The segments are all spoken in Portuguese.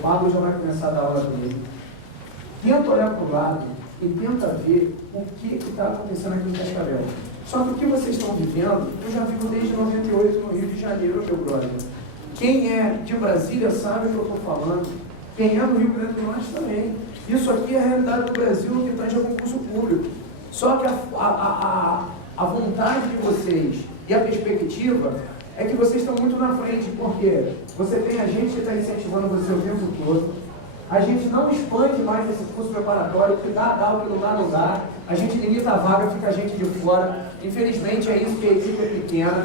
Pablo já vai começar a dar aula dele. Tenta olhar para o lado e tenta ver o que está acontecendo aqui em Cascavel. Só que o que vocês estão vivendo, eu já vivo desde 98 no Rio de Janeiro, meu brother. Quem é de Brasília sabe o que eu estou falando. Quem é do Rio Grande do Norte também. Isso aqui é a realidade do Brasil no que tange ao concurso público. Só que a vontade de vocês e a perspectiva é que vocês estão muito na frente, porque você tem a gente que está incentivando você o tempo todo. A gente não expande mais esse curso preparatório, porque dá, o que não dá. A gente limita a vaga, fica a gente de fora. Infelizmente é isso que a equipe é pequena.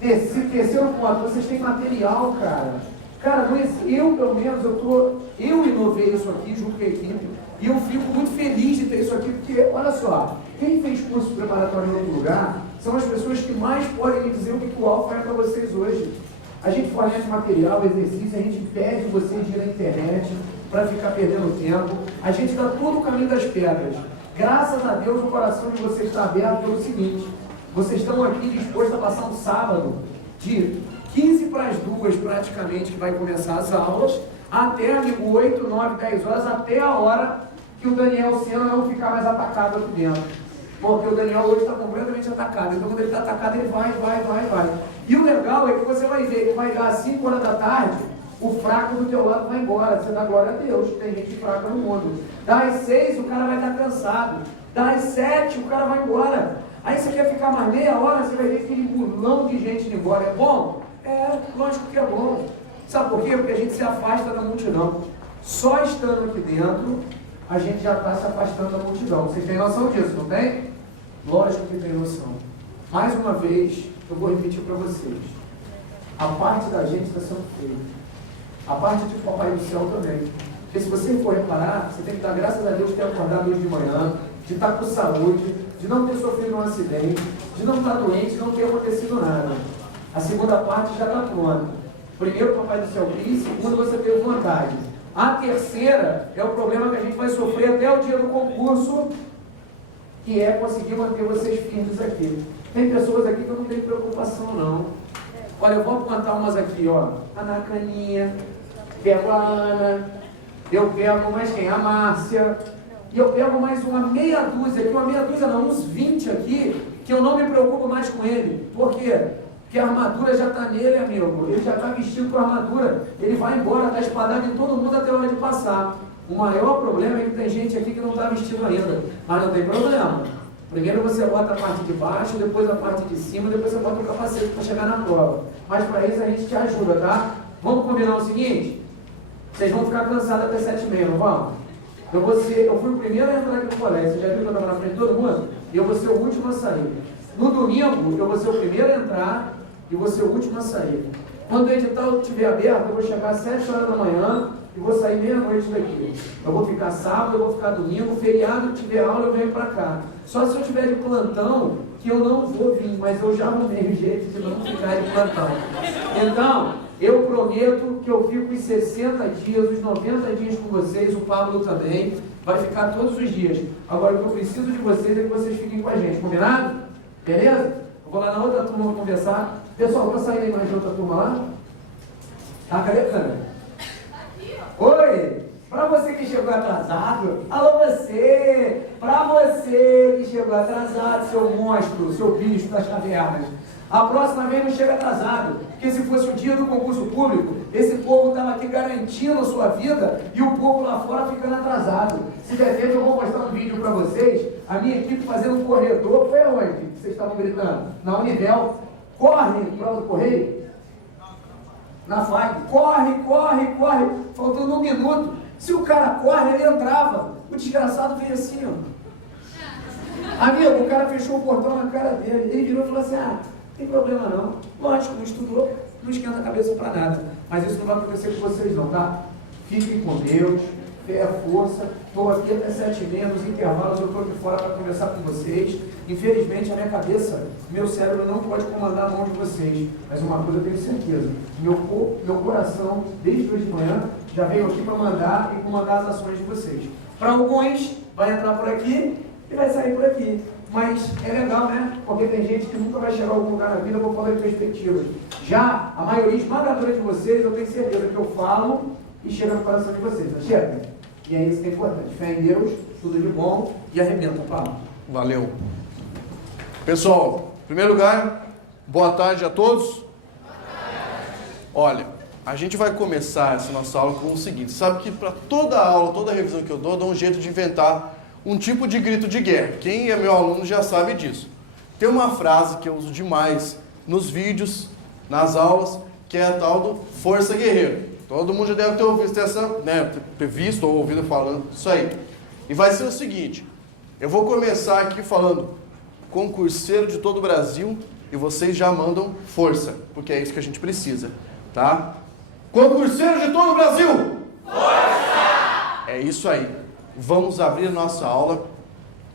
Terceiro ponto, vocês têm material, cara. Cara, eu pelo menos, eu inovei isso aqui junto com a equipe, e eu fico muito feliz de ter isso aqui, porque, olha só, quem fez curso preparatório em outro lugar são as pessoas que mais podem me dizer o que o Alfa é para vocês hoje. A gente fornece material, exercício, a gente pede vocês de ir na internet para ficar perdendo tempo, a gente dá todo o caminho das pedras. Graças a Deus, o coração de vocês está aberto pelo seguinte: vocês estão aqui dispostos a passar um sábado de 15 para as 2 praticamente, que vai começar as aulas, até, amigo, 8, 9, 10 horas, até a hora que o Daniel Sena não ficar mais atacado aqui dentro. Porque o Daniel hoje está completamente atacado. Então, quando ele está atacado, ele vai. E o legal é que você vai ver que vai dar às 5 horas da tarde, o fraco do teu lado vai embora. Você dá glória a Deus, tem gente fraca no mundo. Dá às 6, o cara vai estar cansado. Dá às 7, o cara vai embora. Aí você quer ficar mais meia hora, você vai ver aquele burlão de gente indo embora. É bom? É, lógico que é bom. Sabe por quê? Porque a gente se afasta da multidão. Só estando aqui dentro, a gente já está se afastando da multidão. Vocês têm noção disso, não tem? Lógico que tem noção. Mais uma vez, eu vou repetir para vocês. A parte da gente está sendo feita. A parte de Papai do Céu também. Porque se você for reparar, você tem que dar graças a Deus de ter acordado hoje de manhã, de estar com saúde, de não ter sofrido um acidente, de não estar doente, de não ter acontecido nada. A segunda parte já está pronta. Primeiro, Papai do Céu quis, segundo, você teve vontade. A terceira é o problema que a gente vai sofrer até o dia do concurso, que é conseguir manter vocês firmes aqui. Tem pessoas aqui que eu não tenho preocupação, não. Olha, eu vou apontar umas aqui, ó. A Nacaninha, pego a Ana, eu pego mais quem? A Márcia, e eu pego mais uma meia dúzia aqui, uns 20 aqui, que eu não me preocupo mais com ele. Por quê? Porque a armadura já está nele, amigo. Ele já está vestido com a armadura. Ele vai embora, está espadado em todo mundo até a hora de passar. O maior problema é que tem gente aqui que não está vestido ainda. Mas não tem problema. Primeiro você bota a parte de baixo, depois a parte de cima, depois você bota o capacete para chegar na prova. Mas para isso a gente te ajuda, tá? Vamos combinar o seguinte? Vocês vão ficar cansados até 7h30, não vão? Eu fui o primeiro a entrar aqui no colégio. Você já viu que eu estava na frente de todo mundo? E eu vou ser o último a sair. No domingo, eu vou ser o primeiro a entrar e vou ser o último a sair. Quando o edital estiver aberto, eu vou chegar às 7 horas da manhã e vou sair meia-noite daqui. Eu vou ficar sábado, eu vou ficar domingo, feriado, tiver aula, eu venho para cá. Só se eu tiver de plantão, que eu não vou vir, mas eu já arrumei o jeito de não ficar de plantão. Então, eu prometo que eu fico os 60 dias, os 90 dias com vocês, o Pablo também, vai ficar todos os dias. Agora, o que eu preciso de vocês é que vocês fiquem com a gente, combinado? Beleza? Eu vou lá na outra turma conversar. Pessoal, vai sair mais de outra turma lá? Tá, cadê a câmera? Oi! Para você que chegou atrasado, alô você! Para você que chegou atrasado, seu monstro, seu bicho das cavernas. A próxima vez não chega atrasado, porque se fosse o dia do concurso público, esse povo estava aqui garantindo a sua vida e o povo lá fora ficando atrasado. Se der tempo, eu vou mostrar um vídeo para vocês, a minha equipe fazendo um corredor. Foi aonde que vocês estavam gritando? Na Univel. Corre para o correio. Na FAC. Corre. Faltando 1 minuto. Se o cara corre, ele entrava. O desgraçado veio assim, ó. Amigo, o cara fechou o portão na cara dele. Ele virou e falou assim: não tem problema não. Lógico, não estudou, não esquenta a cabeça para nada. Mas isso não vai acontecer com vocês não, tá? Fiquem com Deus, fé, força. Estou aqui até 7h30, nos intervalos eu estou aqui fora para conversar com vocês. Infelizmente, a minha cabeça, meu cérebro não pode comandar a mão de vocês. Mas uma coisa eu tenho certeza: meu coração, desde hoje de manhã, já veio aqui para mandar e comandar as ações de vocês. Para alguns, vai entrar por aqui e vai sair por aqui. Mas é legal, né? Porque tem gente que nunca vai chegar a algum lugar na vida, eu vou falar de perspectivas. Já a maioria esmagadora de vocês, eu tenho certeza que eu falo e chega no coração de vocês, não chega? E é isso que é importante. Fé em Deus, tudo de bom e arrebenta a palavra. Valeu. Pessoal, em primeiro lugar, boa tarde a todos. Olha, a gente vai começar essa nossa aula com o seguinte. Sabe que para toda aula, toda revisão que eu dou um jeito de inventar um tipo de grito de guerra. Quem é meu aluno já sabe disso. Tem uma frase que eu uso demais nos vídeos, nas aulas, que é a tal do Força Guerreiro. Todo mundo já deve ter ouvido essa, né, ter visto ou ouvido falando isso aí. E vai ser o seguinte, eu vou começar aqui falando concurseiro de todo o Brasil e vocês já mandam força, porque é isso que a gente precisa, tá? Concurseiro de todo o Brasil! Força! É isso aí. Vamos abrir nossa aula.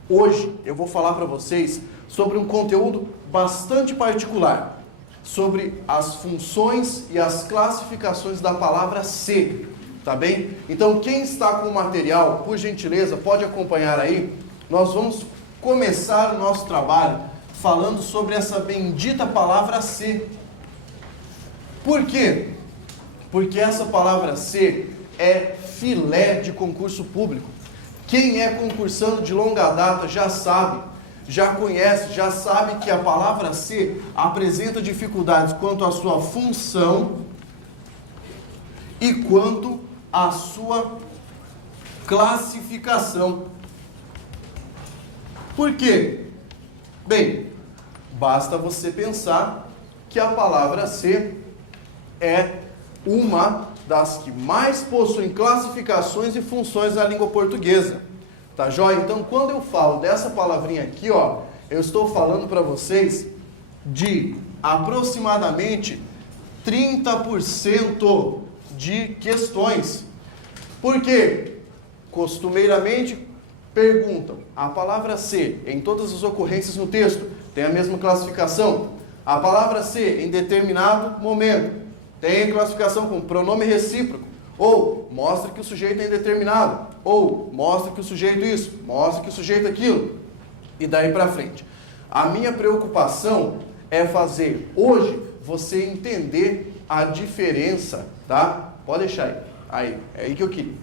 Hoje eu vou falar para vocês sobre um conteúdo bastante particular, sobre as funções e as classificações da palavra ser, tá bem? Então quem está com o material, por gentileza, pode acompanhar aí. Nós vamos começar o nosso trabalho falando sobre essa bendita palavra ser. Por quê? Porque essa palavra ser é filé de concurso público. Quem é concursando de longa data já sabe, já conhece, já sabe que a palavra ser apresenta dificuldades quanto à sua função e quanto à sua classificação. Por quê? Bem, basta você pensar que a palavra ser é uma das que mais possuem classificações e funções na língua portuguesa. Tá joia? Então, quando eu falo dessa palavrinha aqui, ó, eu estou falando para vocês de aproximadamente 30% de questões. Por quê? Costumeiramente perguntam, a palavra ser em todas as ocorrências no texto tem a mesma classificação? A palavra ser em determinado momento tem classificação com pronome recíproco, ou mostra que o sujeito é indeterminado, ou mostra que o sujeito isso, mostra que o sujeito aquilo, e daí para frente. A minha preocupação é fazer hoje você entender a diferença, tá? Pode deixar aí, é aí que eu queria.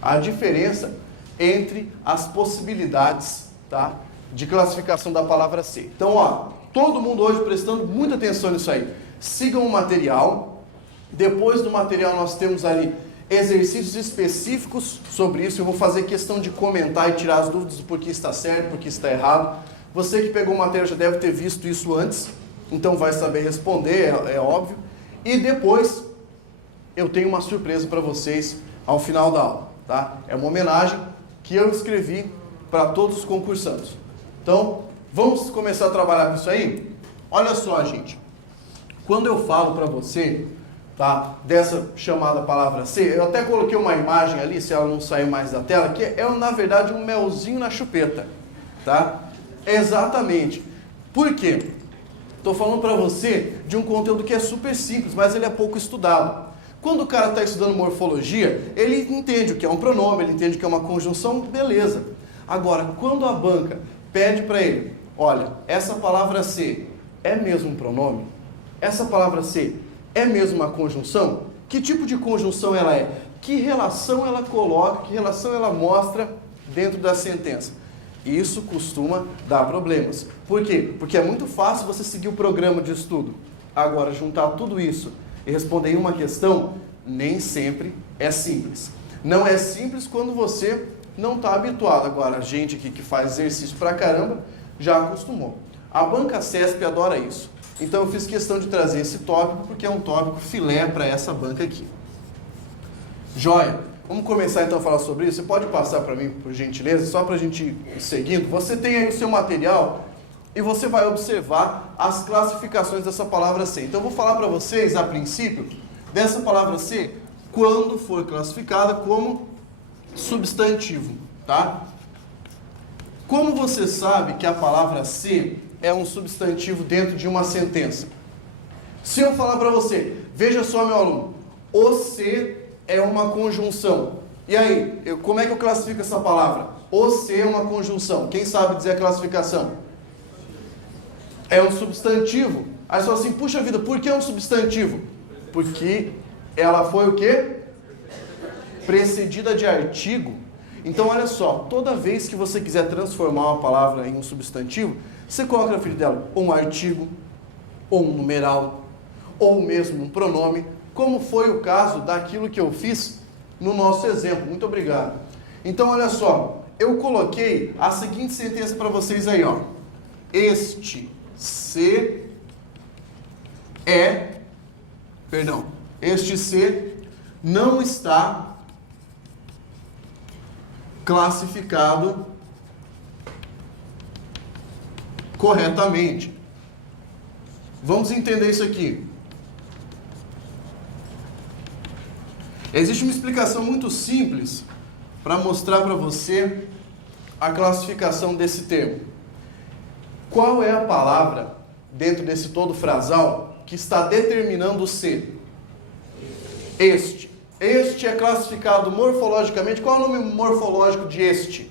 A diferença entre as possibilidades, tá, de classificação da palavra ser. Então, ó, todo mundo hoje prestando muita atenção nisso aí. Sigam o material. Depois do material nós temos ali exercícios específicos sobre isso. Eu vou fazer questão de comentar e tirar as dúvidas do porquê está certo, porquê está errado. Você que pegou o material já deve ter visto isso antes, então vai saber responder, é óbvio. E depois eu tenho uma surpresa para vocês ao final da aula, tá? É uma homenagem que eu escrevi para todos os concursantes. Então, vamos começar a trabalhar com isso aí? Olha só, gente. Quando eu falo para você, tá, dessa chamada palavra ser, eu até coloquei uma imagem ali, se ela não saiu mais da tela, que é, na verdade, um melzinho na chupeta, tá? Exatamente. Por quê? Estou falando para você de um conteúdo que é super simples, mas ele é pouco estudado. Quando o cara está estudando morfologia, ele entende o que é um pronome, ele entende o que é uma conjunção, beleza. Agora, quando a banca pede para ele, olha, essa palavra ser é mesmo um pronome? Essa palavra ser é mesmo uma conjunção? Que tipo de conjunção ela é? Que relação ela coloca, que relação ela mostra dentro da sentença? Isso costuma dar problemas. Por quê? Porque é muito fácil você seguir o programa de estudo. Agora, juntar tudo isso e responder em uma questão, nem sempre é simples. Não é simples quando você não está habituado. Agora, a gente aqui que faz exercício pra caramba, já acostumou. A banca CESP adora isso. Então eu fiz questão de trazer esse tópico, porque é um tópico filé para essa banca aqui. Joia! Vamos começar então a falar sobre isso? Você pode passar para mim, por gentileza, só para a gente ir seguindo? Você tem aí o seu material e você vai observar as classificações dessa palavra ser. Então eu vou falar para vocês, a princípio, dessa palavra ser, quando for classificada como substantivo, tá? Como você sabe que a palavra ser é um substantivo dentro de uma sentença? Se eu falar para você, veja só, meu aluno, o ser é uma conjunção. E aí, como é que eu classifico essa palavra? O ser é uma conjunção. Quem sabe dizer a classificação? É um substantivo. Aí você fala assim, puxa vida, por que é um substantivo? Porque ela foi o quê? precedida de artigo. Então, olha só, toda vez que você quiser transformar uma palavra em um substantivo, você coloca na frente dela ou um artigo, ou um numeral, ou mesmo um pronome, como foi o caso daquilo que eu fiz no nosso exemplo. Muito obrigado. Então, olha só, eu coloquei a seguinte sentença para vocês aí, ó. Este C não está classificado corretamente. Vamos entender isso aqui. Existe uma explicação muito simples para mostrar para você a classificação desse termo. Qual é a palavra dentro desse todo frasal que está determinando o C? Este. Este é classificado morfologicamente. Qual é o nome morfológico de este?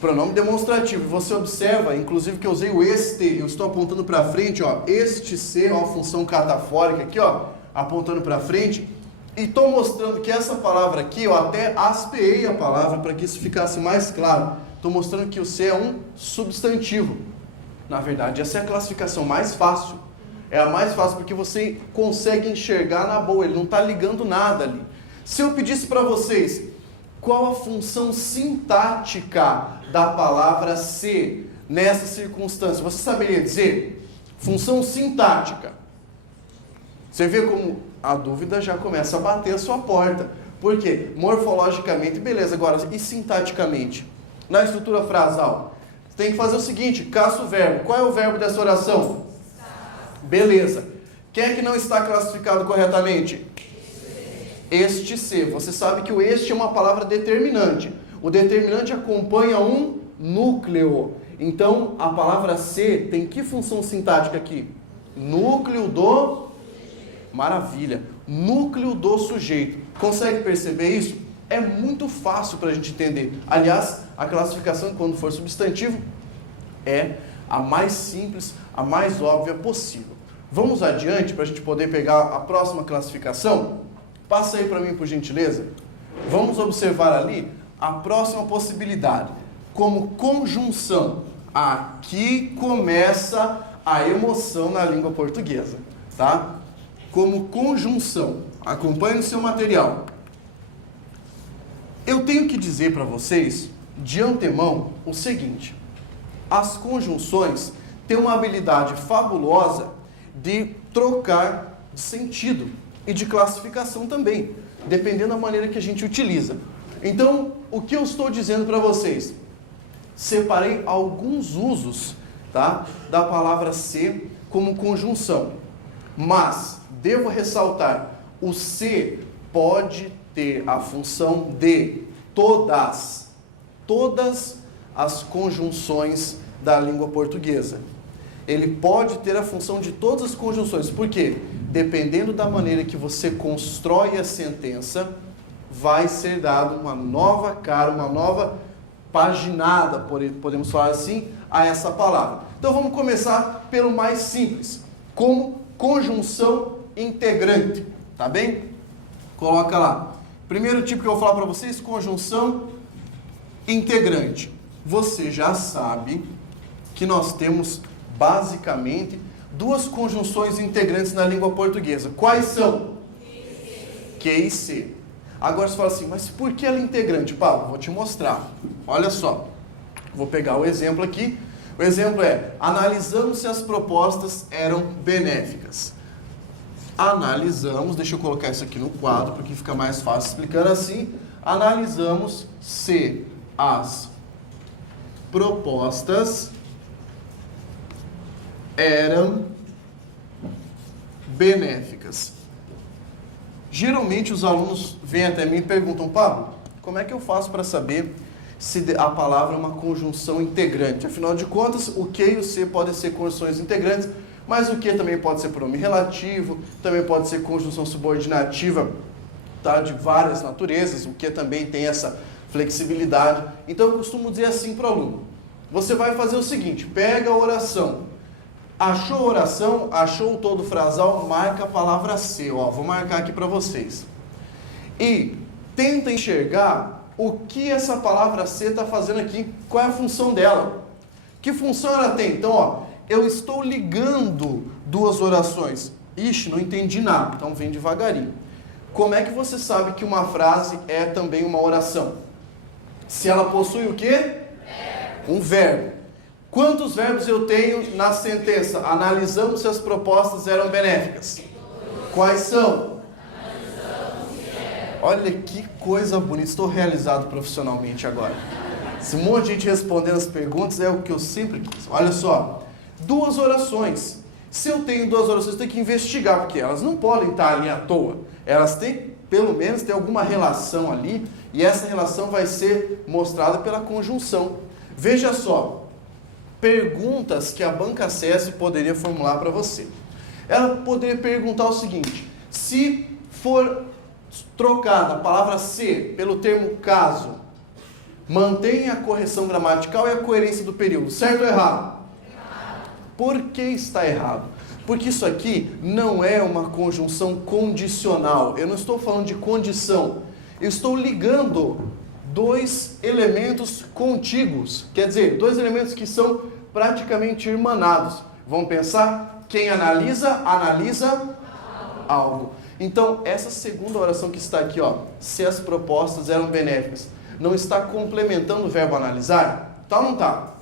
Pronome demonstrativo. Você observa, inclusive, que eu usei o este. Eu estou apontando para frente, ó. Este C, ó, a função catafórica aqui, ó, apontando para frente. E estou mostrando que essa palavra aqui, eu até aspeei a palavra para que isso ficasse mais claro. Estou mostrando que o C é um substantivo. Na verdade, essa é a classificação mais fácil. É a mais fácil porque você consegue enxergar na boa, ele não está ligando nada ali. Se eu pedisse para vocês qual a função sintática da palavra ser nessa circunstância, você saberia dizer? Função sintática. Você vê como a dúvida já começa a bater a sua porta. Por quê? Morfologicamente, beleza. Agora, e sintaticamente? Na estrutura frasal, você tem que fazer o seguinte, caça o verbo. Qual é o verbo dessa oração? Beleza. Quem é que não está classificado corretamente? Este C. Você sabe que o este é uma palavra determinante. O determinante acompanha um núcleo. Então, a palavra C tem que função sintática aqui? Núcleo do... Maravilha. Núcleo do sujeito. Consegue perceber isso? É muito fácil para a gente entender. Aliás, a classificação, quando for substantivo, é a mais simples, a mais óbvia possível. Vamos adiante para a gente poder pegar a próxima classificação? Passa aí para mim, por gentileza. Vamos observar ali a próxima possibilidade. Como conjunção. Aqui começa a emoção na língua portuguesa, tá? Como conjunção. Acompanhe no seu material. Eu tenho que dizer para vocês, de antemão, o seguinte. As conjunções têm uma habilidade fabulosa de trocar de sentido e de classificação também, dependendo da maneira que a gente utiliza. Então, o que eu estou dizendo para vocês? Separei alguns usos, tá, da palavra ser como conjunção. Mas, devo ressaltar, o ser pode ter a função de todas as conjunções da língua portuguesa. Ele pode ter a função de todas as conjunções. Por quê? Dependendo da maneira que você constrói a sentença, vai ser dado uma nova cara, uma nova paginada, podemos falar assim, a essa palavra. Então vamos começar pelo mais simples, como conjunção integrante, tá bem? Coloca lá. Primeiro tipo que eu vou falar para vocês, conjunção integrante. Você já sabe que nós temos basicamente duas conjunções integrantes na língua portuguesa. Quais são? Que e se. Agora você fala assim, mas por que ela é integrante, Pablo? Vou te mostrar. Olha só. Vou pegar o exemplo aqui. O exemplo é, analisamos se as propostas eram benéficas. Analisamos, deixa eu colocar isso aqui no quadro, porque fica mais fácil explicando assim. Analisamos se as propostas eram benéficas. Geralmente os alunos vêm até mim e perguntam, Pablo, como é que eu faço para saber se a palavra é uma conjunção integrante? Afinal de contas, o que e o se podem ser conjunções integrantes, mas o que também pode ser pronome relativo, também pode ser conjunção subordinativa, tá, de várias naturezas, o que também tem essa flexibilidade. Então eu costumo dizer assim para o aluno, você vai fazer o seguinte, pega a oração, achou a oração, achou o todo frasal, marca a palavra ser, ó, vou marcar aqui para vocês. e tenta enxergar o que essa palavra ser está fazendo aqui, qual é a função dela. Que função ela tem? Então, ó, eu estou ligando duas orações. Ixi, não entendi nada, então vem devagarinho. Como é que você sabe que uma frase é também uma oração? Se ela possui o quê? Um verbo. Quantos verbos eu tenho na sentença? Analisamos se as propostas eram benéficas. Quais são? Olha que coisa bonita, estou realizado profissionalmente agora. Esse monte de gente respondendo as perguntas é o que eu sempre quis. Olha só, duas orações. Se eu tenho duas orações, eu tenho que investigar, porque elas não podem estar ali à toa. Elas têm, pelo menos, ter alguma relação ali, e essa relação vai ser mostrada pela conjunção. Veja só, perguntas que a Banca SESI poderia formular para você. Ela poderia perguntar o seguinte: se for trocada a palavra ser pelo termo caso, mantém a correção gramatical e a coerência do período, certo ou errado? Por que está errado? Porque isso aqui não é uma conjunção condicional. Eu não estou falando de condição. Eu estou ligando dois elementos contíguos. Quer dizer, dois elementos que são praticamente irmanados. Vamos pensar? Quem analisa, analisa algo. Então, essa segunda oração que está aqui, ó, se as propostas eram benéficas, não está complementando o verbo analisar? Tá ou não está?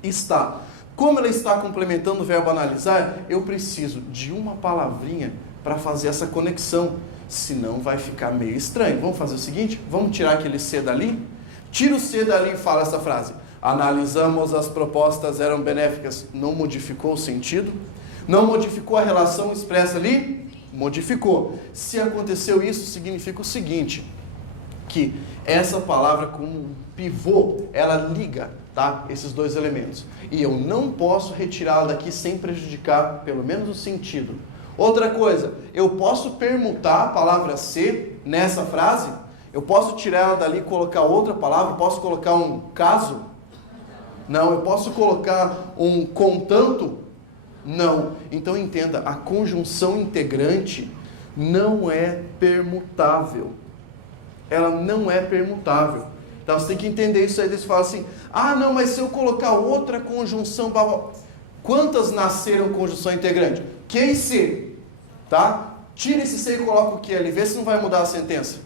Está. Como ela está complementando o verbo analisar, eu preciso de uma palavrinha para fazer essa conexão. Senão vai ficar meio estranho. Vamos fazer o seguinte? Vamos tirar aquele C dali? Tira o C dali e fala essa frase. Analisamos as propostas eram benéficas. Não modificou o sentido? Não modificou a relação expressa ali? Modificou. Se aconteceu isso, significa o seguinte: que essa palavra como um pivô, ela liga, tá, esses dois elementos. E eu não posso retirá-la daqui sem prejudicar, pelo menos, o sentido. Outra coisa, eu posso permutar a palavra ser nessa frase? Eu posso tirar ela dali e colocar outra palavra? Posso colocar um caso? Não. Eu posso colocar um contanto? Não. Então entenda, a conjunção integrante não é permutável. Ela não é permutável. Então você tem que entender isso aí. Você fala assim: ah, não, mas se eu colocar outra conjunção, quantas nasceram conjunção integrante? Que e se? Tá? Tira esse se e coloca o que ali. Vê se não vai mudar a sentença.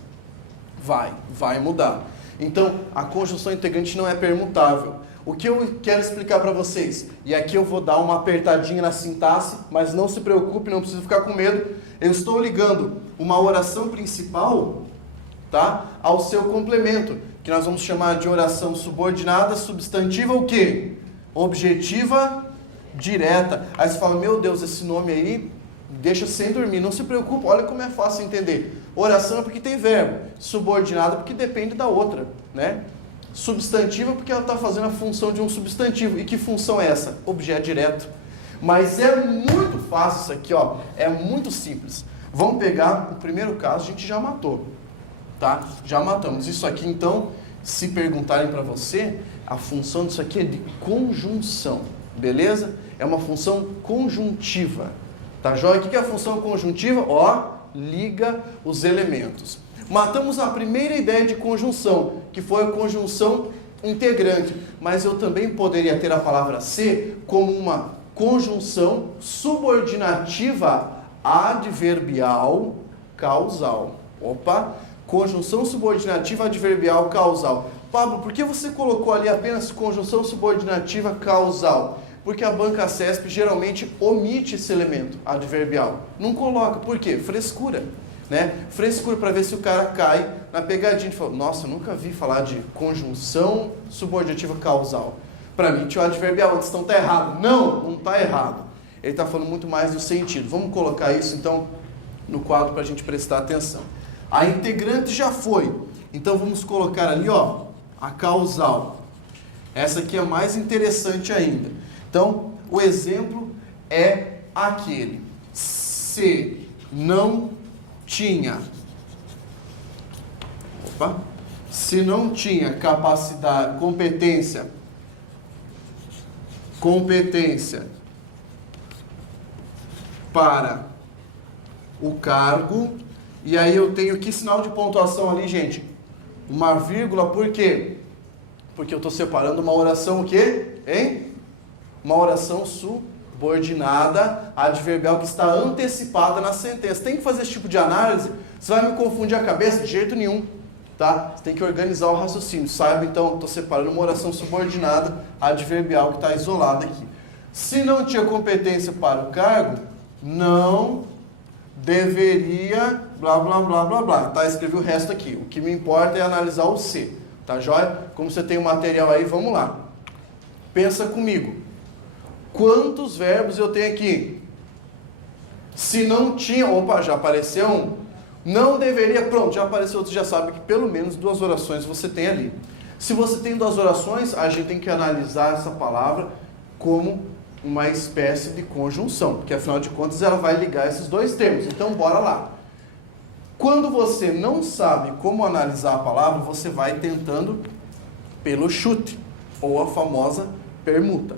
Vai mudar. Então, a conjunção integrante não é permutável. O que eu quero explicar para vocês, e aqui eu vou dar uma apertadinha na sintaxe, mas não se preocupe, não precisa ficar com medo. Eu estou ligando uma oração principal, tá, ao seu complemento, que nós vamos chamar de oração subordinada, substantiva o quê? Objetiva direta. Aí você fala: meu Deus, esse nome aí deixa sem dormir. Não se preocupe, olha como é fácil entender. Oração é porque tem verbo, subordinada porque depende da outra, né? Substantiva porque ela está fazendo a função de um substantivo. E que função é essa? Objeto direto. Mas é muito fácil isso aqui, ó. É muito simples. Vamos pegar o primeiro caso, a gente já matou, tá? Já matamos. Isso aqui, então, se perguntarem para você, a função disso aqui é de conjunção, beleza? É uma função conjuntiva, tá joia? O que é a função conjuntiva? Ó, liga os elementos. Matamos a primeira ideia de conjunção, que foi a conjunção integrante. Mas eu também poderia ter a palavra ser como uma conjunção subordinativa adverbial causal. Opa! Conjunção subordinativa adverbial causal. Pablo, por que você colocou ali apenas conjunção subordinativa causal? Porque a Banca CESP geralmente omite esse elemento adverbial. Não coloca. Por quê? Frescura. Né? Frescura para ver se o cara cai na pegadinha e fala: nossa, eu nunca vi falar de conjunção subordinativa causal. Para mim tinha o adverbial antes, então está errado. Não está errado. Ele está falando muito mais do sentido. Vamos colocar isso então no quadro para a gente prestar atenção. A integrante já foi. Então vamos colocar ali, ó, a causal. Essa aqui é mais interessante ainda. Então o exemplo é aquele: se não tinha, se não tinha capacidade, competência para o cargo, E aí eu tenho que sinal de pontuação ali, gente? Uma vírgula, por quê? Porque eu estou separando uma oração o quê? Hein? Uma oração subordinada adverbial que está antecipada na sentença. Tem que fazer esse tipo de análise. Você vai me confundir a cabeça? De jeito nenhum. Tá? Você tem que organizar o raciocínio. Saiba, então, estou separando uma oração subordinada adverbial que está isolada aqui. Se não tinha competência para o cargo, não deveria, blá, blá, blá, blá, blá. Tá? Escrevi o resto aqui. O que me importa é analisar o C. Tá, joia? Como você tem o material aí, vamos lá. Pensa comigo. Quantos verbos eu tenho aqui? Se não tinha... Opa, já apareceu um. Não deveria... Pronto, já apareceu outro. Já sabe que pelo menos 2 orações você tem ali. Se você tem 2 orações, a gente tem que analisar essa palavra como uma espécie de conjunção. Porque afinal de contas ela vai ligar esses 2 termos. Então bora lá. Quando você não sabe como analisar a palavra, você vai tentando pelo chute. Ou a famosa permuta.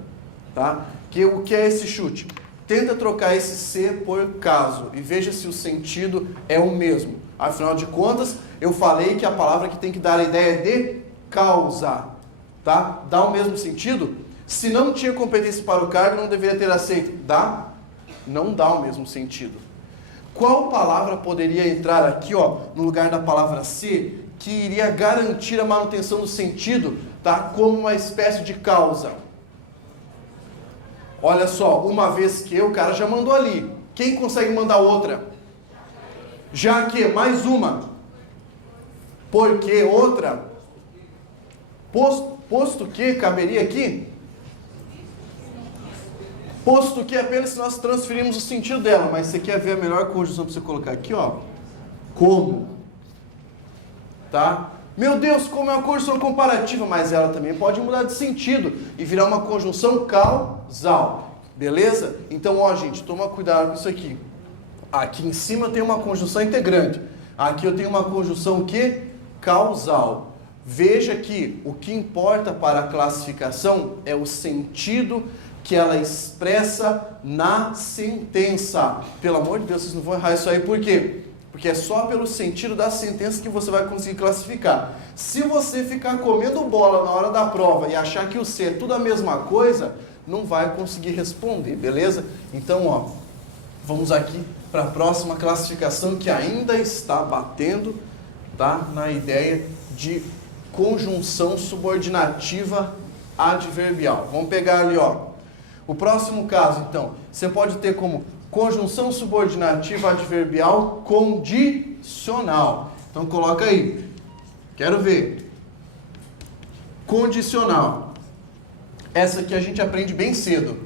Tá? O que é esse chute? Tenta trocar esse C por caso e veja se o sentido é o mesmo. Afinal de contas, eu falei que a palavra que tem que dar a ideia de causa. Tá? Dá o mesmo sentido? Se não tinha competência para o cargo, não deveria ter aceito. Dá? Não dá o mesmo sentido. Qual palavra poderia entrar aqui, ó, no lugar da palavra se, que iria garantir a manutenção do sentido, tá, como uma espécie de causa? Olha só, uma vez que o cara já mandou ali. Quem consegue mandar outra? Já que, mais uma. Porque outra. Posto que, caberia aqui? Posto que apenas se nós transferimos o sentido dela. Mas você quer ver a melhor conjunção para você colocar aqui, ó? Como. Tá? Meu Deus, como é uma conjunção comparativa, mas ela também pode mudar de sentido e virar uma conjunção causal. Beleza? Então, ó, gente, toma cuidado com isso aqui. Aqui em cima tem uma conjunção integrante. Aqui eu tenho uma conjunção que? Causal. Veja que o que importa para a classificação é o sentido que ela expressa na sentença. Pelo amor de Deus, vocês não vão errar isso aí, por quê? Porque é só pelo sentido da sentença que você vai conseguir classificar. Se você ficar comendo bola na hora da prova e achar que o C é tudo a mesma coisa, não vai conseguir responder, beleza? Então, ó, vamos aqui para a próxima classificação que ainda está batendo, tá, na ideia de conjunção subordinativa adverbial. Vamos pegar ali, ó. O próximo caso, então, você pode ter como conjunção subordinativa adverbial condicional. Então coloca aí. Quero ver. Condicional. Essa aqui a gente aprende bem cedo.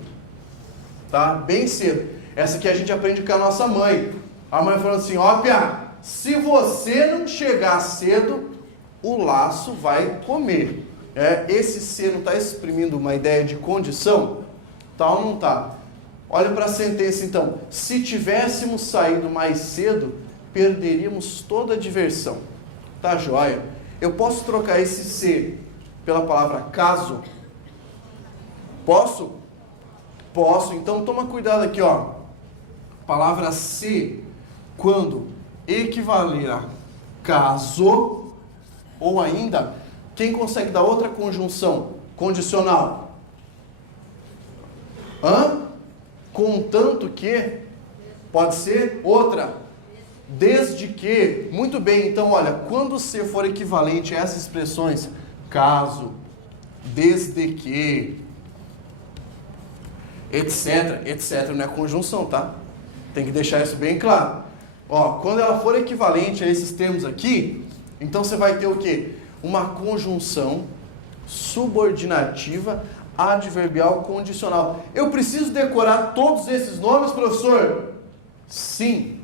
Tá? Bem cedo. Essa aqui a gente aprende com a nossa mãe. A mãe falando assim, ó, Pia, se você não chegar cedo, o laço vai comer. Esse C não está exprimindo uma ideia de condição? Tá ou não tá? Olha para a sentença então. Se tivéssemos saído mais cedo, perderíamos toda a diversão. Tá joia? Eu posso trocar esse C pela palavra caso? Posso? Posso. Então toma cuidado aqui, ó. Palavra se, quando equivaler a caso, ou ainda, quem consegue dar outra conjunção condicional? Contanto que, pode ser outra, desde que. Muito bem, então olha, quando se for equivalente a essas expressões, caso, desde que, etc, etc, não é conjunção, tá? Tem que deixar isso bem claro. Ó, quando ela for equivalente a esses termos aqui, então você vai ter o quê? Uma conjunção subordinativa adverbial condicional. Eu preciso decorar todos esses nomes, professor? Sim.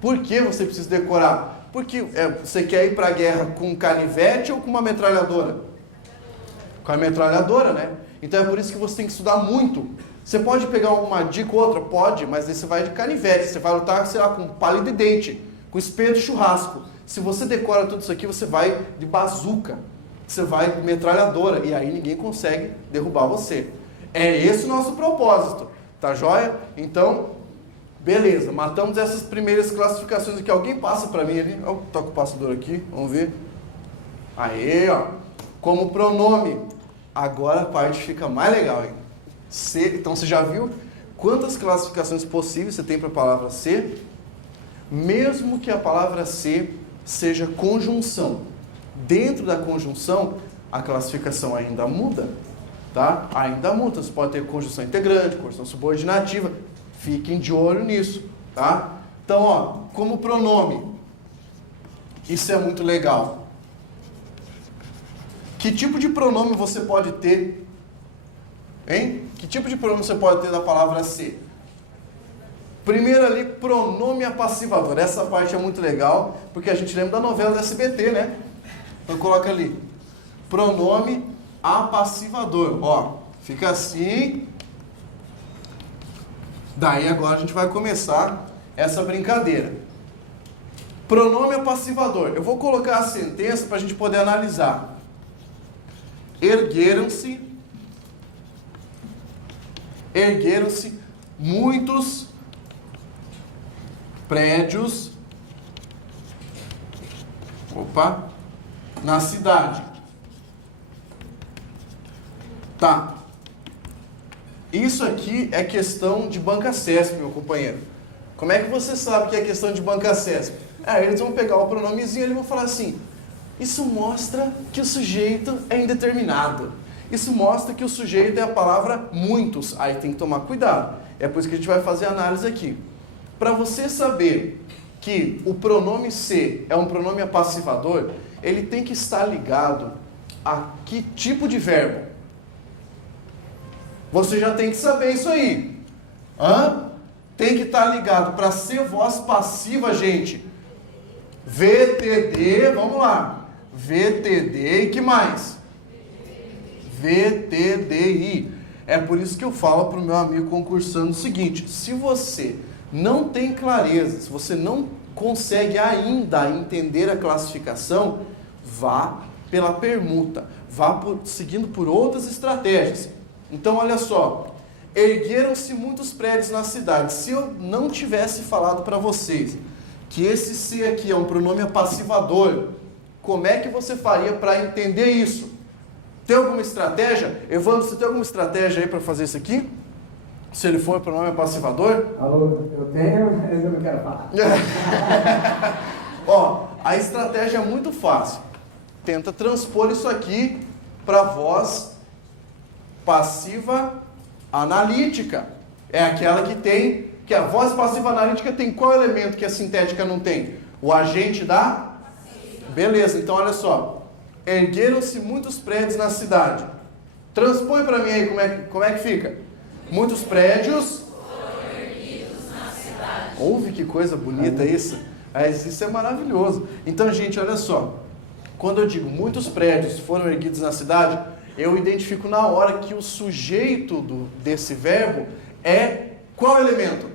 Por que você precisa decorar? Porque você quer ir para a guerra com um canivete ou com uma metralhadora? Com a metralhadora, né? Então é por isso que você tem que estudar muito. Você pode pegar uma dica ou outra? Pode, mas aí você vai de canivete. Você vai lutar, sei lá, com palha de dente, com espelho de churrasco. Se você decora tudo isso aqui, você vai de bazuca. Você vai de metralhadora e aí ninguém consegue derrubar você. É esse o nosso propósito, tá joia? Então, Beleza, matamos essas primeiras classificações aqui. Alguém passa para mim ali? Eu toco o passador aqui, vamos ver. Aí, ó. Como pronome. Agora a parte fica mais legal, hein? Ser, então você já viu quantas classificações possíveis você tem para a palavra ser? Mesmo que a palavra ser seja conjunção. Dentro da conjunção, a classificação ainda muda, tá? Ainda muda. Você pode ter conjunção integrante, conjunção subordinativa. Fiquem de olho nisso, tá? Então, ó, como pronome, isso é muito legal. Que tipo de pronome você pode ter? Hein? Que tipo de pronome você pode ter da palavra ser? Primeiro ali, pronome apassivador. Essa parte é muito legal, porque a gente lembra da novela do SBT, né? Então coloca ali, pronome apassivador. Ó, fica assim. Daí agora a gente vai começar essa brincadeira. Pronome apassivador. Eu vou colocar a sentença para a gente poder analisar. Ergueram-se muitos prédios na cidade. Tá. Isso aqui é questão de banca CESP, meu companheiro. Como é que você sabe que é questão de banca CESP? Eles vão pegar o pronomezinho e vão falar assim, isso mostra que o sujeito é indeterminado. Isso mostra que o sujeito é a palavra muitos. Aí tem que tomar cuidado. É por isso que a gente vai fazer a análise aqui. Para você saber que o pronome ser é um pronome apassivador, ele tem que estar ligado a que tipo de verbo? Você já tem que saber isso aí. Tem que estar ligado para ser voz passiva, gente. VTD, vamos lá. VTD e que mais? VTDI. É por isso que eu falo para o meu amigo concursando o seguinte, se você não tem clareza, se você não consegue ainda entender a classificação, vá pela permuta, vá seguindo por outras estratégias. Então, olha só, ergueram-se muitos prédios na cidade. Se eu não tivesse falado para vocês que esse ser aqui é um pronome apassivador, como é que você faria para entender isso? Tem alguma estratégia? Evandro, você tem alguma estratégia aí para fazer isso aqui? Se ele for pronome apassivador? Alô, eu tenho, mas eu não quero falar. Ó, a estratégia é muito fácil. Tenta transpor isso aqui para voz passiva analítica. É aquela que a voz passiva analítica tem qual elemento que a sintética não tem? O agente da? Beleza, então olha só. Ergueram-se muitos prédios na cidade. Transpõe para mim aí como é que fica. Muitos prédios foram erguidos na cidade. Ouve que coisa bonita isso. Isso é maravilhoso. Então, gente, olha só. Quando eu digo muitos prédios foram erguidos na cidade, eu identifico na hora que o sujeito desse verbo é qual elemento?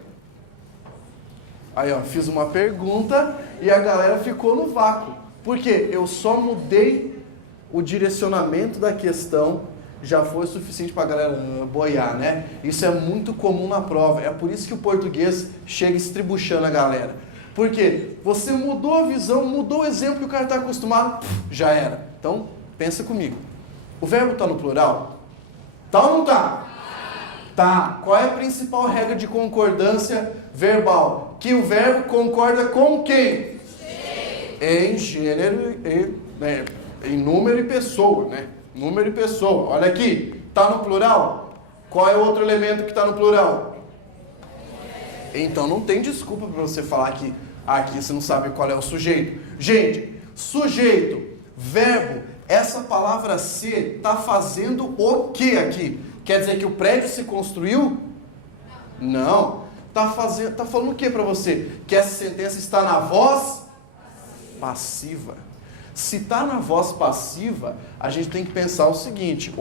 Aí, ó, fiz uma pergunta e a galera ficou no vácuo. Por quê? Eu só mudei o direcionamento da questão, já foi suficiente para a galera boiar, né? Isso é muito comum na prova. É por isso que o português chega estribuchando a galera. Por quê? Você mudou a visão, mudou o exemplo que o cara está acostumado, já era. Então, pensa comigo. O verbo está no plural? Tá ou não tá? Tá. Qual é a principal regra de concordância verbal? Que o verbo concorda com quem? Em gênero, em número e pessoa, né? Número e pessoa. Olha aqui, tá no plural? Qual é o outro elemento que está no plural? Então não tem desculpa para você falar que aqui você não sabe qual é o sujeito. Gente, sujeito, verbo, essa palavra ser está fazendo o que aqui? Quer dizer que o prédio se construiu? Não. Tá falando o que para você? Que essa sentença está na voz passiva. Se está na voz passiva, a gente tem que pensar o seguinte,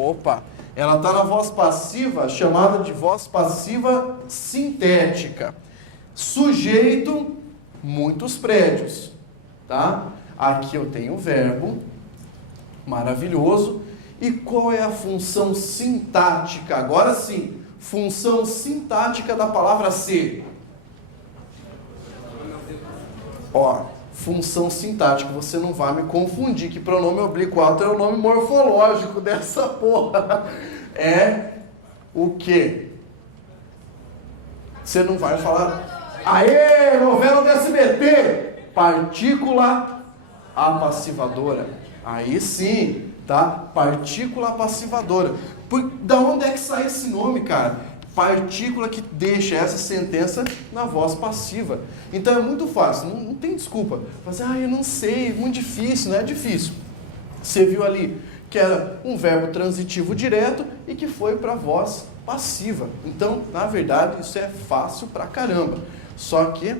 ela está na voz passiva, chamada de voz passiva sintética. Sujeito, muitos prédios, tá? Aqui eu tenho o verbo, maravilhoso. E qual é a função sintática? Agora sim, função sintática da palavra ser. Ó, função sintática, você não vai me confundir que pronome oblíquo alto é o nome morfológico dessa porra. É o quê? Você não vai falar, aê, novela do SBT, partícula apassivadora. Aí sim, tá? Partícula apassivadora. Da onde é que sai esse nome, cara? Partícula que deixa essa sentença na voz passiva. Então é muito fácil, não tem desculpa. Mas, eu não sei, é muito difícil, não é difícil. Você viu ali que era um verbo transitivo direto e que foi para a voz passiva. Então, na verdade, isso é fácil pra caramba. Só que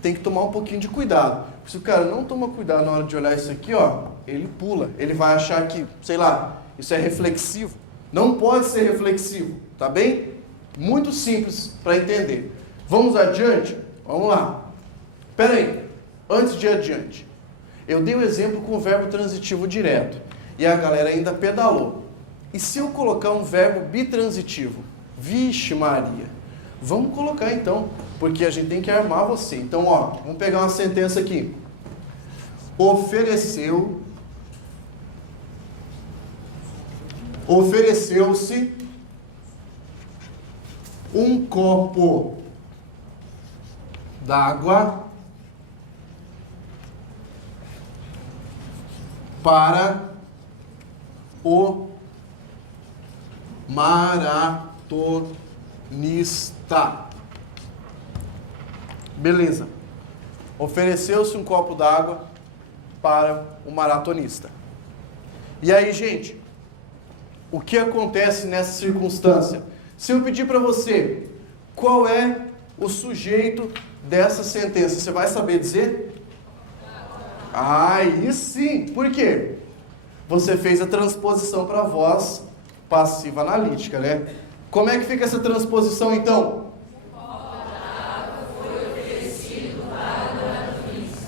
tem que tomar um pouquinho de cuidado. Se o cara não toma cuidado na hora de olhar isso aqui, ó, ele pula. Ele vai achar que, sei lá, isso é reflexivo. Não pode ser reflexivo, tá bem? Muito simples para entender. Vamos adiante? Vamos lá. Espera aí. Antes de adiante, eu dei um exemplo com o verbo transitivo direto. E a galera ainda pedalou. E se eu colocar um verbo bitransitivo? Vixe Maria. Vamos colocar então, porque a gente tem que armar você. Então, ó, vamos pegar uma sentença aqui. Ofereceu-se um copo d'água para o maratonista. Beleza. Ofereceu-se um copo d'água para o maratonista. E aí, gente, o que acontece nessa circunstância? Se eu pedir para você qual é o sujeito dessa sentença, você vai saber dizer? Aí sim. Por quê? Você fez a transposição para a voz passiva analítica, né? Como é que fica essa transposição, então?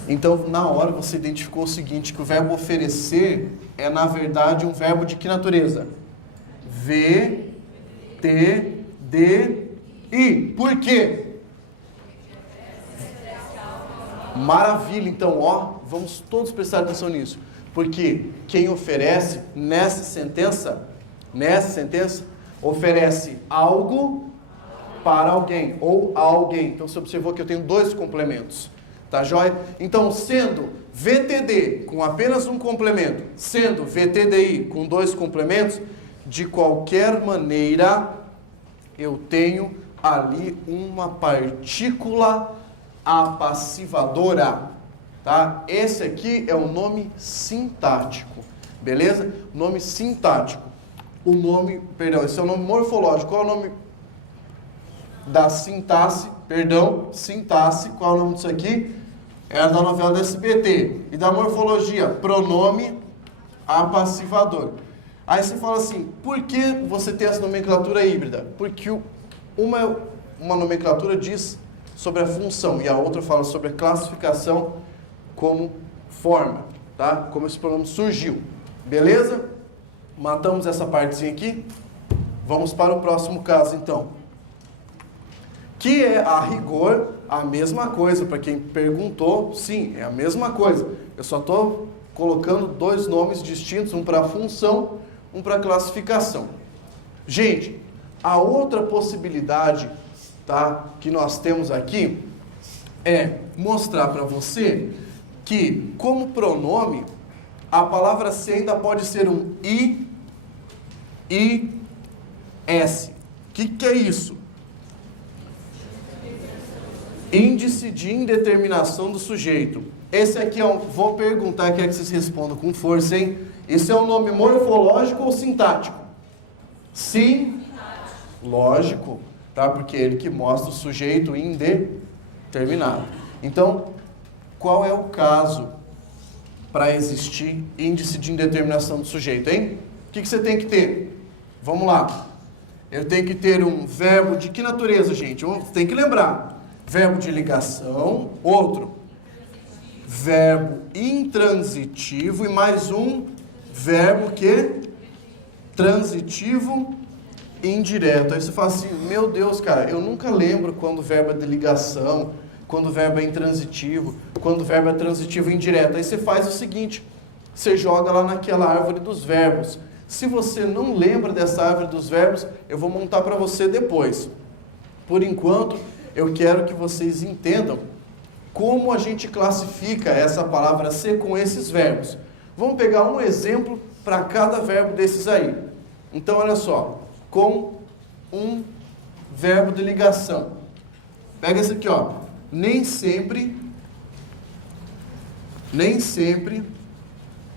Então, na hora você identificou o seguinte, que o verbo oferecer é, na verdade, um verbo de que natureza? VTDI. Por quê? Maravilha, então, ó, vamos todos prestar atenção nisso. Porque quem oferece nessa sentença, oferece algo para alguém, ou a alguém. Então você observou que eu tenho dois complementos, tá joia? Então, sendo VTD com apenas um complemento, sendo VTDI com dois complementos, de qualquer maneira, eu tenho ali uma partícula apassivadora, tá? Esse aqui é o nome sintático, beleza? Nome sintático. Esse é o nome morfológico. Qual é o nome da sintaxe? Sintaxe. Qual é o nome disso aqui? É a da novela do SBT. E da morfologia? Pronome apassivador. Aí você fala assim, por que você tem essa nomenclatura híbrida? Porque uma nomenclatura diz sobre a função e a outra fala sobre a classificação como forma, tá? Como esse pronome surgiu. Beleza? Matamos essa partezinha aqui. Vamos para o próximo caso, então. Que é, a rigor, a mesma coisa. Para quem perguntou, sim, é a mesma coisa. Eu só estou colocando dois nomes distintos, um para função, um para classificação. Gente, a outra possibilidade, tá, que nós temos aqui é mostrar para você que, como pronome, a palavra ser ainda pode ser um I, S. O que é isso? Índice de indeterminação do sujeito. Esse aqui é vou perguntar, quero que vocês respondam com força, hein? Esse é um nome morfológico ou sintático? Sim. Lógico, tá? Porque é ele que mostra o sujeito indeterminado. Então, qual é o caso para existir índice de indeterminação do sujeito, hein? O que você tem que ter? Vamos lá. Eu tenho que ter um verbo de que natureza, gente? Tem que lembrar. Verbo de ligação, outro. Verbo intransitivo e mais um verbo que? Transitivo indireto. Aí você fala assim, meu Deus, cara, eu nunca lembro quando o verbo é de ligação, quando o verbo é intransitivo, quando o verbo é transitivo indireto. Aí você faz o seguinte, você joga lá naquela árvore dos verbos. Se você não lembra dessa árvore dos verbos, eu vou montar para você depois. Por enquanto, eu quero que vocês entendam como a gente classifica essa palavra ser com esses verbos. Vamos pegar um exemplo para cada verbo desses aí. Então, olha só, com um verbo de ligação. Pega esse aqui, ó. Nem sempre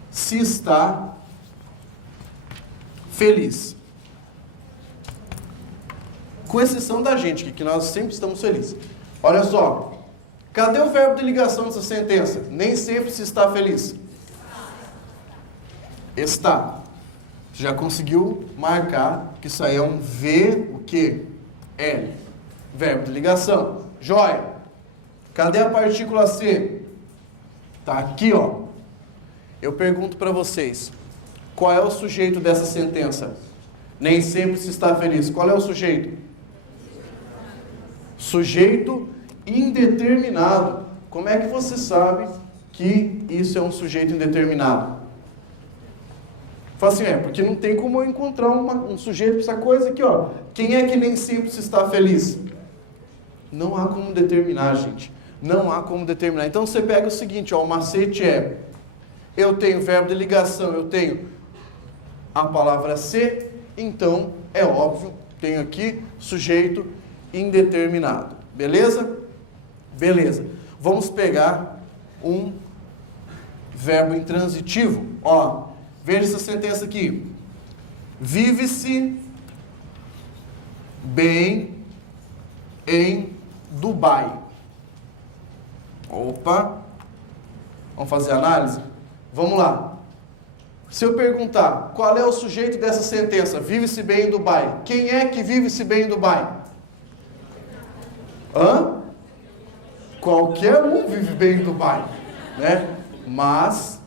se está feliz. Com exceção da gente, que nós sempre estamos felizes. Olha só. Cadê o verbo de ligação dessa sentença? Nem sempre se está feliz. Está. Já conseguiu marcar que isso aí é um V, o quê? L. Verbo de ligação. Joia. Cadê a partícula C? Tá aqui, ó. Eu pergunto para vocês, qual é o sujeito dessa sentença? Nem sempre se está feliz. Qual é o sujeito? Sujeito indeterminado. Como é que você sabe que isso é um sujeito indeterminado? Fala assim, porque não tem como eu encontrar um sujeito para essa coisa aqui, ó. Quem é que nem sempre se está feliz? Não há como determinar, gente. Não há como determinar. Então você pega o seguinte, ó, o macete é, eu tenho verbo de ligação, eu tenho a palavra ser, então é óbvio, tenho aqui sujeito indeterminado. Beleza? Beleza. Vamos pegar um verbo intransitivo. Ó, veja essa sentença aqui. Vive-se bem em Dubai. Opa. Vamos fazer a análise? Vamos lá. Se eu perguntar, qual é o sujeito dessa sentença? Vive-se bem em Dubai. Quem é que vive-se bem em Dubai? Qualquer um vive bem em Dubai, né? Mas,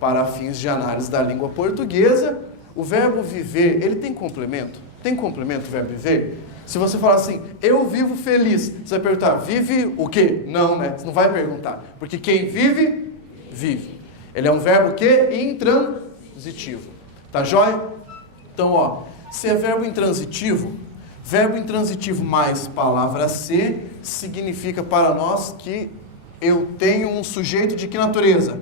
para fins de análise da língua portuguesa, o verbo viver, ele tem complemento? Tem complemento o verbo viver? Se você falar assim, eu vivo feliz, você vai perguntar, vive o quê? Não, né? Você não vai perguntar. Porque quem vive, vive. Ele é um verbo o quê? Intransitivo. Tá jóia? Então, ó, se é verbo intransitivo mais palavra ser, significa para nós que eu tenho um sujeito de que natureza?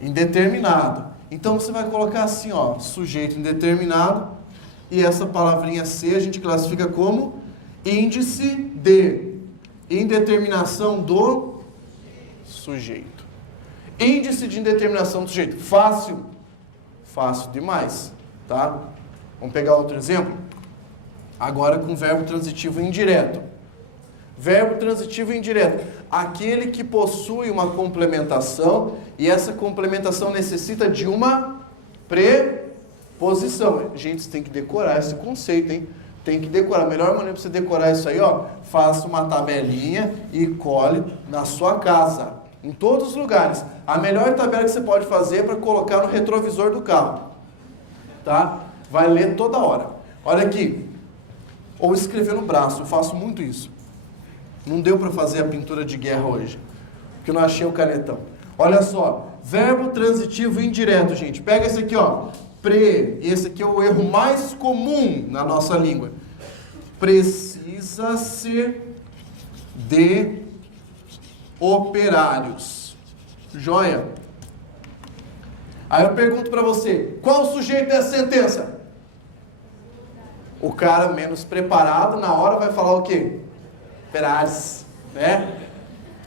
Indeterminado. Então você vai colocar assim, ó, sujeito indeterminado, e essa palavrinha ser a gente classifica como índice de indeterminação do sujeito. Índice de indeterminação do sujeito. Fácil? Fácil demais, tá? Vamos pegar outro exemplo? Agora com verbo transitivo indireto. Verbo transitivo indireto. Aquele que possui uma complementação e essa complementação necessita de uma preposição. Gente, você tem que decorar esse conceito, hein? Tem que decorar. A melhor maneira para você decorar isso aí, ó, faça uma tabelinha e cole na sua casa. Em todos os lugares. A melhor tabela que você pode fazer é para colocar no retrovisor do carro. Tá? Vai ler toda hora. Olha aqui. Ou escrever no braço. Eu faço muito isso. Não deu para fazer a pintura de guerra hoje. Porque eu não achei o canetão. Olha só. Verbo transitivo indireto, gente. Pega esse aqui, ó. Esse aqui é o erro mais comum na nossa língua. Precisa-se de operários. Joia? Aí eu pergunto para você, qual o sujeito dessa sentença? O cara menos preparado na hora vai falar o quê? Operários, né?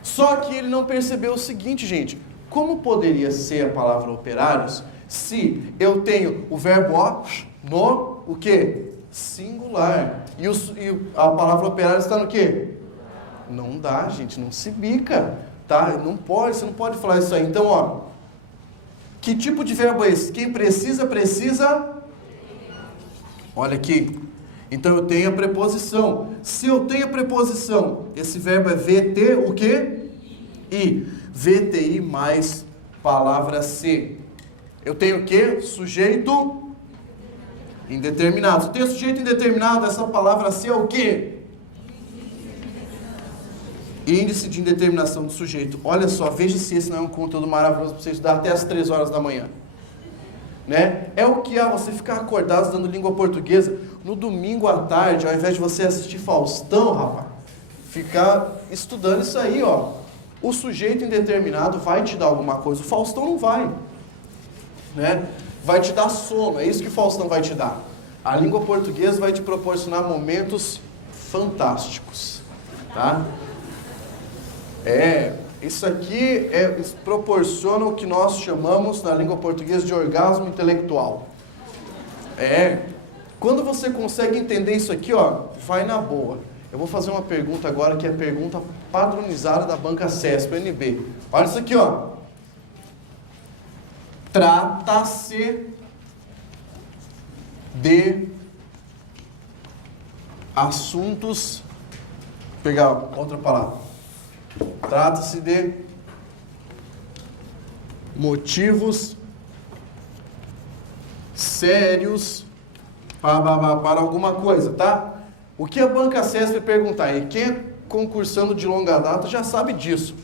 Só que ele não percebeu o seguinte, gente. Como poderia ser a palavra operários se eu tenho o verbo no o quê? Singular. E a palavra operário está no quê? Não dá, gente, não se bica, tá? Não pode, você não pode falar isso aí. Então, ó, que tipo de verbo é esse? Quem precisa, precisa. Olha aqui. Então eu tenho a preposição. Se eu tenho a preposição, esse verbo é VT, o quê? I. VTI mais palavra C. Eu tenho o quê? Sujeito indeterminado. Se eu tenho sujeito indeterminado, essa palavra C é o quê? Índice de indeterminação do sujeito. Olha só, veja se esse não é um conteúdo maravilhoso para você estudar até as 3 horas da manhã. Né? É o que você ficar acordado estudando língua portuguesa no domingo à tarde, ao invés de você assistir Faustão, rapaz, ficar estudando isso aí, ó. O sujeito indeterminado vai te dar alguma coisa, o Faustão não vai, né? Vai te dar sono, é isso que o Faustão vai te dar. A língua portuguesa vai te proporcionar momentos fantásticos, tá? Isso aqui proporciona o que nós chamamos na língua portuguesa de orgasmo intelectual. Quando você consegue entender isso aqui, ó, vai na boa. Eu vou fazer uma pergunta agora que é a pergunta padronizada da banca CESP-NB. Olha isso aqui, ó. Trata-se de assuntos... Vou pegar outra palavra. Trata-se de motivos sérios para alguma coisa, tá? O que a banca CESP perguntar, e quem é concursando de longa data já sabe disso.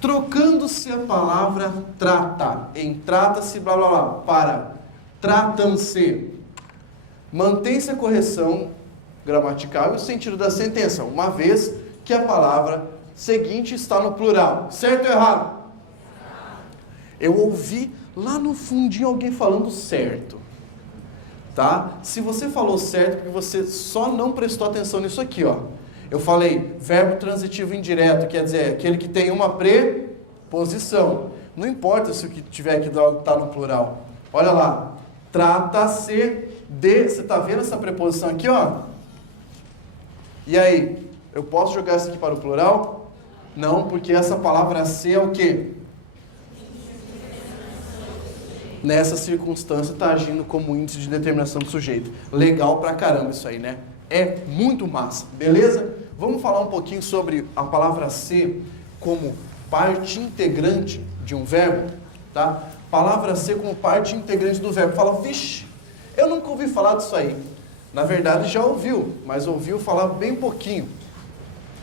Trocando-se a palavra trata, em trata-se, blá blá blá, para tratam-se, mantém-se a correção gramatical e o sentido da sentença, uma vez que a palavra seguinte está no plural. Certo ou errado? Eu ouvi lá no fundinho alguém falando certo. Tá? Se você falou certo, porque você só não prestou atenção nisso aqui, ó. Eu falei verbo transitivo indireto, quer dizer, aquele que tem uma preposição. Não importa se o que tiver aqui está no plural. Olha lá. Trata-se de... Você está vendo essa preposição aqui, ó? E aí? Eu posso jogar isso aqui para o plural? Não, porque essa palavra ser é o quê? Nessa circunstância está agindo como índice de determinação do sujeito. Legal pra caramba isso aí, né? É muito massa, beleza? Vamos falar um pouquinho sobre a palavra ser como parte integrante de um verbo, tá? Palavra ser como parte integrante do verbo. Fala, vixe, eu nunca ouvi falar disso aí. Na verdade já ouviu, mas ouviu falar bem pouquinho.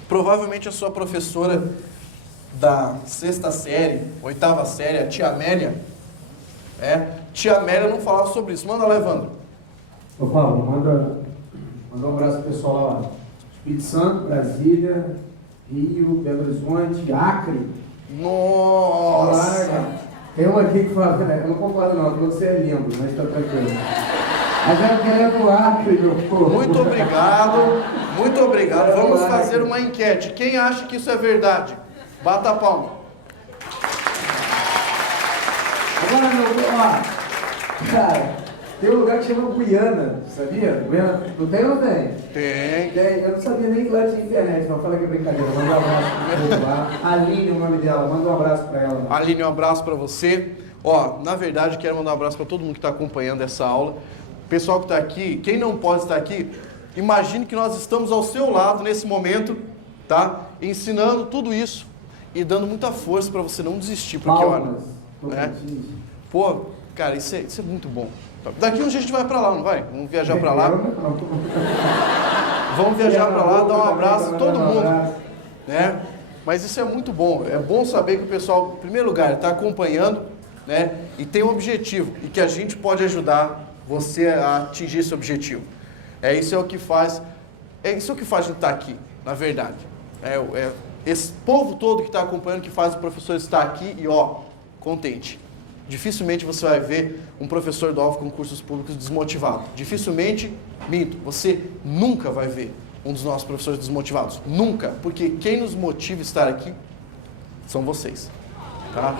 Provavelmente a sua professora da 6ª série, 8ª série, a tia Amélia, tia Amélia não falava sobre isso. Manda lá, Evandro. Ô Paulo, manda um abraço pro pessoal lá. Espírito Santo, Brasília, Rio, Belo Horizonte, Acre. Nossa! Tem um aqui que fala, eu não concordo não, que você é lindo, mas tá tranquilo. Mas eu quero do Acre, meu povo. Muito obrigado, muito obrigado. Vamos fazer uma enquete. Quem acha que isso é verdade? Bata a palma. Agora, cara, tem um lugar que chama Guiana, sabia? Guiana, não tem ou não tem? Tem. Eu não sabia nem que lá tinha internet, não fala que é brincadeira. Manda um abraço pra lá. Aline, o nome dela, manda um abraço pra ela. Aline, um abraço pra você. Ó, na verdade, quero mandar um abraço pra todo mundo que está acompanhando essa aula. Pessoal que está aqui, quem não pode estar aqui, imagine que nós estamos ao seu lado nesse momento, tá? Ensinando tudo isso e dando muita força para você não desistir, porque olha, né? Pô, cara, isso é muito bom. Daqui um dia a gente vai para lá, não vai? Vamos viajar para lá. Vamos viajar para lá, dar um abraço a todo mundo, né? Mas isso é muito bom. É bom saber que o pessoal, em primeiro lugar, está acompanhando, né? E tem um objetivo e que a gente pode ajudar você a atingir esse objetivo. Isso é o que faz a gente estar aqui, na verdade. Esse povo todo que está acompanhando que faz o professor estar aqui e, ó, contente. Dificilmente você vai ver um professor do Alvo Concursos Públicos desmotivado. Dificilmente, minto, você nunca vai ver um dos nossos professores desmotivados. Nunca, porque quem nos motiva a estar aqui são vocês. Tá?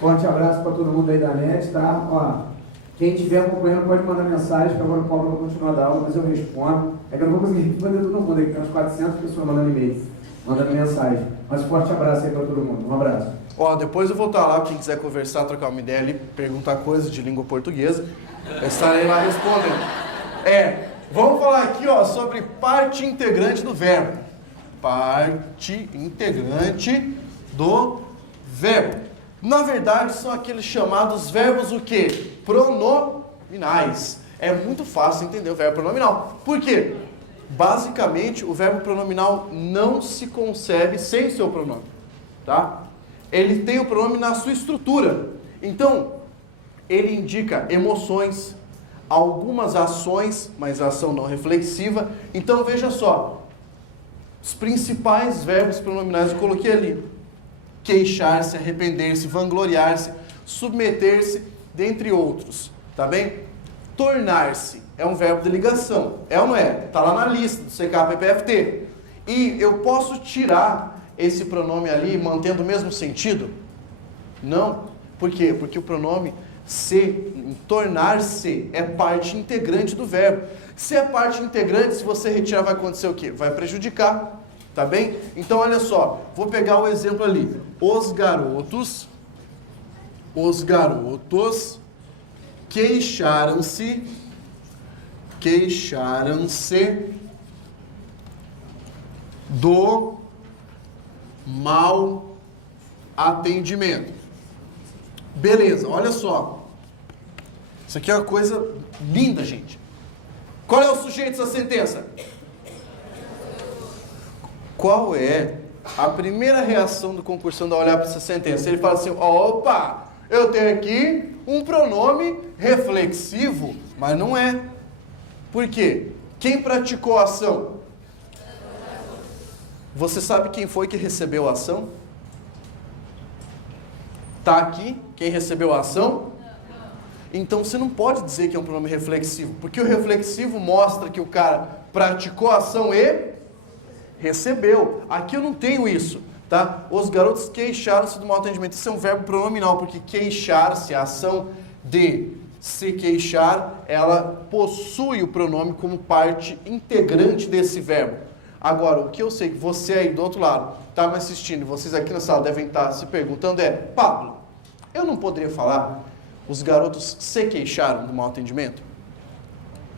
Forte abraço para todo mundo aí da net, tá? Ó, quem estiver acompanhando pode mandar mensagem, que agora o Paulo vai continuar da aula, mas eu respondo. É que eu não vou conseguir responder todo mundo, aqui tem uns 400 pessoas mandando e-mail, mandando mensagem. Mas forte abraço aí para todo mundo, um abraço. Ó, depois eu vou estar lá, quem quiser conversar, trocar uma ideia ali, perguntar coisas de língua portuguesa, eu estarei lá respondendo. Vamos falar aqui, ó, sobre parte integrante do verbo. Parte integrante do verbo. Na verdade, são aqueles chamados verbos o quê? Pronominais. É muito fácil entender o verbo pronominal. Por quê? Basicamente, o verbo pronominal não se concebe sem seu pronome, tá? Ele tem o pronome na sua estrutura. Então, ele indica emoções, algumas ações, mas ação não reflexiva. Então, veja só, os principais verbos pronominais eu coloquei ali: queixar-se, arrepender-se, vangloriar-se, submeter-se, dentre outros, tá bem? Tornar-se é um verbo de ligação, é ou não é? Está lá na lista do CKPPFT. E eu posso tirar esse pronome ali mantendo o mesmo sentido? Não. Por quê? Porque o pronome se, tornar-se, é parte integrante do verbo. Se é parte integrante, se você retirar, vai acontecer o quê? Vai prejudicar, tá bem? Então, olha só, vou pegar o exemplo ali. Os garotos queixaram-se do mau atendimento. Beleza, olha só. Isso aqui é uma coisa linda, gente. Qual é o sujeito dessa sentença? Qual é a primeira reação do concursando ao olhar para essa sentença? Ele fala assim: opa, eu tenho aqui um pronome reflexivo, mas não é. Por quê? Quem praticou a ação? Você sabe quem foi que recebeu a ação? Está aqui quem recebeu a ação? Então você não pode dizer que é um pronome reflexivo, porque o reflexivo mostra que o cara praticou a ação e recebeu. Aqui eu não tenho isso, tá? Os garotos queixaram-se do mau atendimento. Isso é um verbo pronominal, porque queixar-se, a ação de se queixar, ela possui o pronome como parte integrante desse verbo. Agora, o que eu sei que você aí do outro lado está me assistindo, vocês aqui na sala devem estar se perguntando é: Pablo, eu não poderia falar os garotos se queixaram do mau atendimento?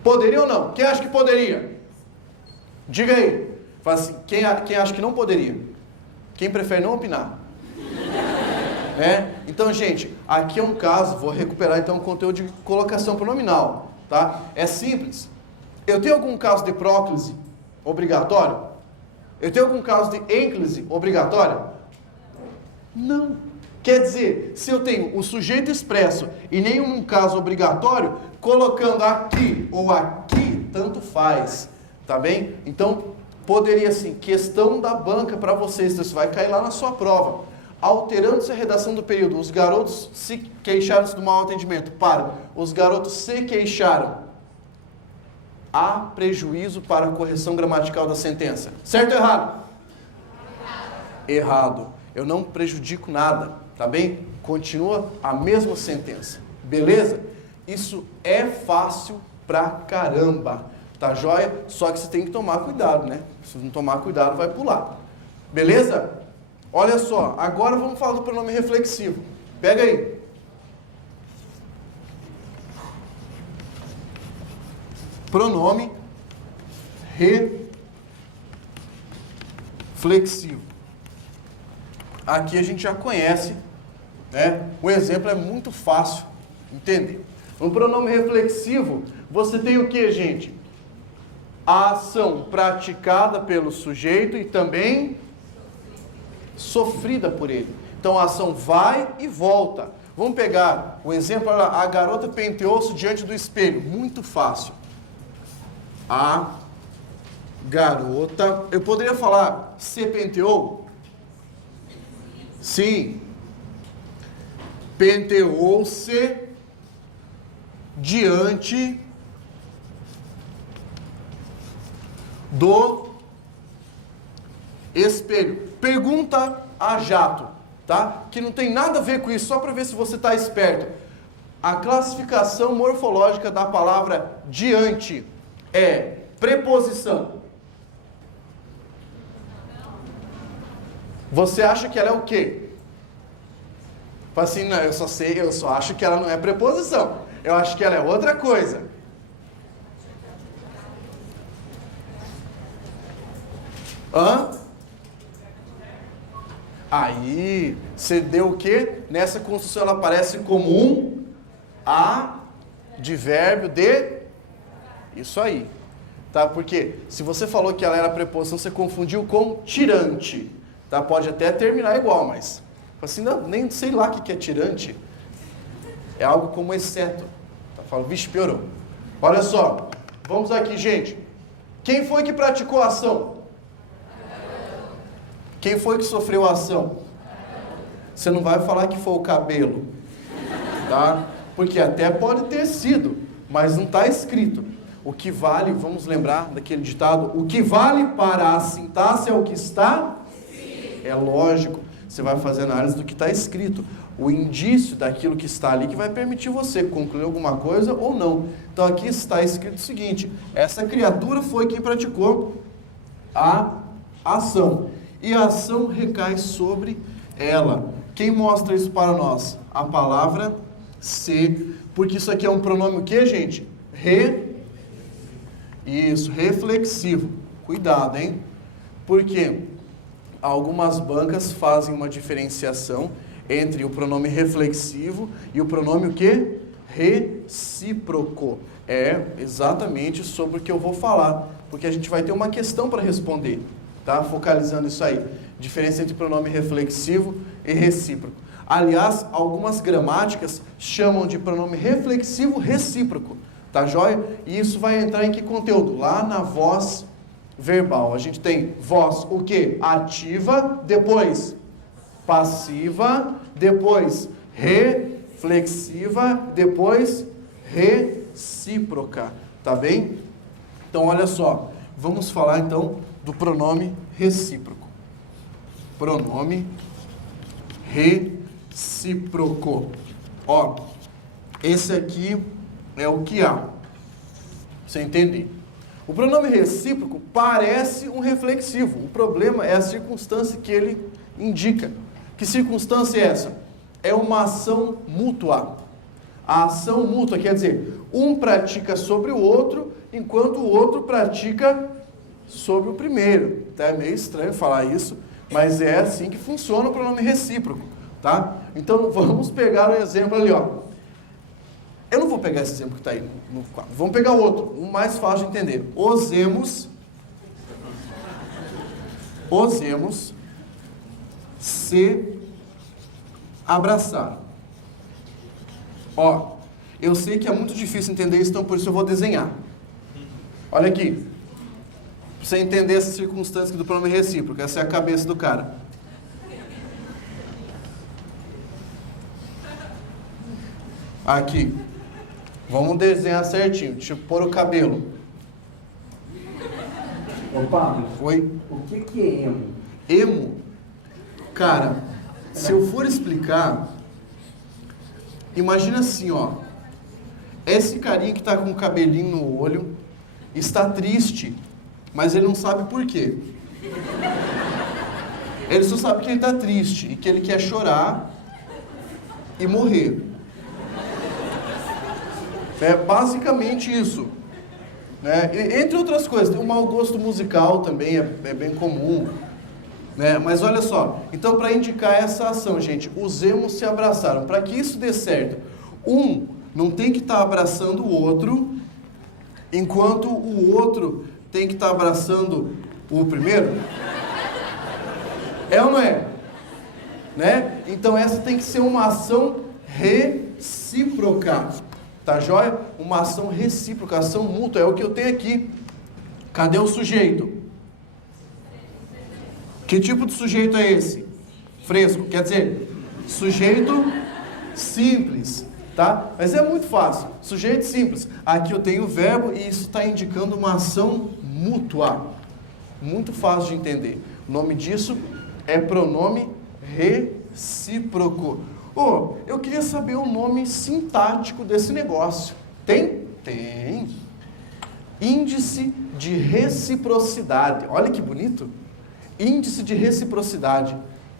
Poderia ou não? Quem acha que poderia? Diga aí. Fala assim, quem acha que não poderia? Quem prefere não opinar? Então, gente, aqui é um caso, vou recuperar então o conteúdo de colocação pronominal, tá? É simples. Eu tenho algum caso de próclise obrigatório? Eu tenho algum caso de ênclise obrigatória? Não. Quer dizer, se eu tenho o sujeito expresso e nenhum caso obrigatório, colocando aqui ou aqui, tanto faz, tá bem? Então, poderia assim, questão da banca para vocês, então isso vai cair lá na sua prova. Alterando-se a redação do período, os garotos se queixaram-se do mau atendimento, para os garotos se queixaram. Há prejuízo para a correção gramatical da sentença. Certo ou errado? Errado. Eu não prejudico nada, tá bem? Continua a mesma sentença. Beleza? Isso é fácil pra caramba. Tá joia? Só que você tem que tomar cuidado, né? Se não tomar cuidado, vai pular. Beleza? Olha só, agora vamos falar do pronome reflexivo. Pega aí. Pronome reflexivo. Aqui a gente já conhece, né? O exemplo é muito fácil entender. No pronome reflexivo, você tem o que, gente? A ação praticada pelo sujeito e também sofrida por ele. Então a ação vai e volta. Vamos pegar o exemplo, a garota penteou-se diante do espelho. Muito fácil. A garota... Eu poderia falar se penteou? Sim. Penteou-se diante do espelho. Pergunta a jato, tá? Que não tem nada a ver com isso, só para ver se você está esperto. A classificação morfológica da palavra diante é preposição. Você acha que ela é o quê? Fala assim, não, eu só acho que ela não é preposição. Eu acho que ela é outra coisa. Hã? Aí, você deu o quê? Nessa construção ela aparece como um advérbio de Isso aí. Tá? Porque se você falou que ela era preposição, você confundiu com tirante. Tá? Pode até terminar igual, mas assim, não, nem sei lá o que é tirante. É algo como exceto. Tá? Fala, vixe, piorou. Olha só, vamos aqui, gente. Quem foi que praticou a ação? Quem foi que sofreu a ação? Você não vai falar que foi o cabelo, tá? Porque até pode ter sido, mas não está escrito. O que vale, vamos lembrar daquele ditado, o que vale para a sintaxe é o que está? Sim. É lógico, você vai fazer análise do que está escrito. O indício daquilo que está ali que vai permitir você concluir alguma coisa ou não. Então aqui está escrito o seguinte, essa criatura foi quem praticou a ação. E a ação recai sobre ela. Quem mostra isso para nós? A palavra se. Porque isso aqui é um pronome o quê, gente? Isso, reflexivo. Cuidado, hein? Porque algumas bancas fazem uma diferenciação entre o pronome reflexivo e o pronome o quê? Recíproco. É exatamente sobre o que eu vou falar. Porque a gente vai ter uma questão para responder. Tá? Focalizando isso aí. Diferença entre pronome reflexivo e recíproco. Aliás, algumas gramáticas chamam de pronome reflexivo recíproco. Tá joia? E isso vai entrar em que conteúdo? Lá na voz verbal. A gente tem voz, o quê? Ativa, depois passiva, depois reflexiva, depois recíproca. Tá bem? Então, olha só. Vamos falar, então, do pronome recíproco. Pronome recíproco. Ó, esse aqui é o que há. Você entende? O pronome recíproco parece um reflexivo. O problema é a circunstância que ele indica. Que circunstância é essa? É uma ação mútua. A ação mútua quer dizer, um pratica sobre o outro, enquanto o outro pratica sobre o primeiro. Tá? É meio estranho falar isso, mas é assim que funciona o pronome recíproco. Tá? Então vamos pegar o exemplo ali, ó. Eu não vou pegar esse exemplo que está aí no quadro. Vamos pegar o outro, o mais fácil de entender. Osemos se abraçar. Ó, eu sei que é muito difícil entender isso, então por isso eu vou desenhar. Olha aqui. Pra você entender essa circunstância do pronome recíproco. Essa é a cabeça do cara. Aqui. Vamos desenhar certinho. Deixa eu pôr o cabelo. Ô Pablo. Oi? O que é emo? Emo? Cara, se eu for explicar, imagina assim, ó. Esse carinha que tá com o cabelinho no olho está triste, mas ele não sabe por quê. Ele só sabe que ele está triste e que ele quer chorar e morrer. É basicamente isso. Né? Entre outras coisas, tem um mau gosto musical também, é bem comum. Né? Mas olha só, então para indicar essa ação, gente, os emos se abraçaram. Para que isso dê certo, um não tem que estar abraçando o outro, enquanto o outro tem que estar abraçando o primeiro. É ou não é? Né? Então essa tem que ser uma ação recíproca. Tá joia? Uma ação recíproca, ação mútua, é o que eu tenho aqui. Cadê o sujeito? Que tipo de sujeito é esse? Fresco, quer dizer, sujeito simples, tá? Mas é muito fácil, sujeito simples. Aqui eu tenho o verbo e isso está indicando uma ação mútua. Muito fácil de entender. O nome disso é pronome recíproco. Oh, eu queria saber o nome sintático desse negócio. Tem? Tem. Índice de reciprocidade. Olha que bonito. Índice de reciprocidade.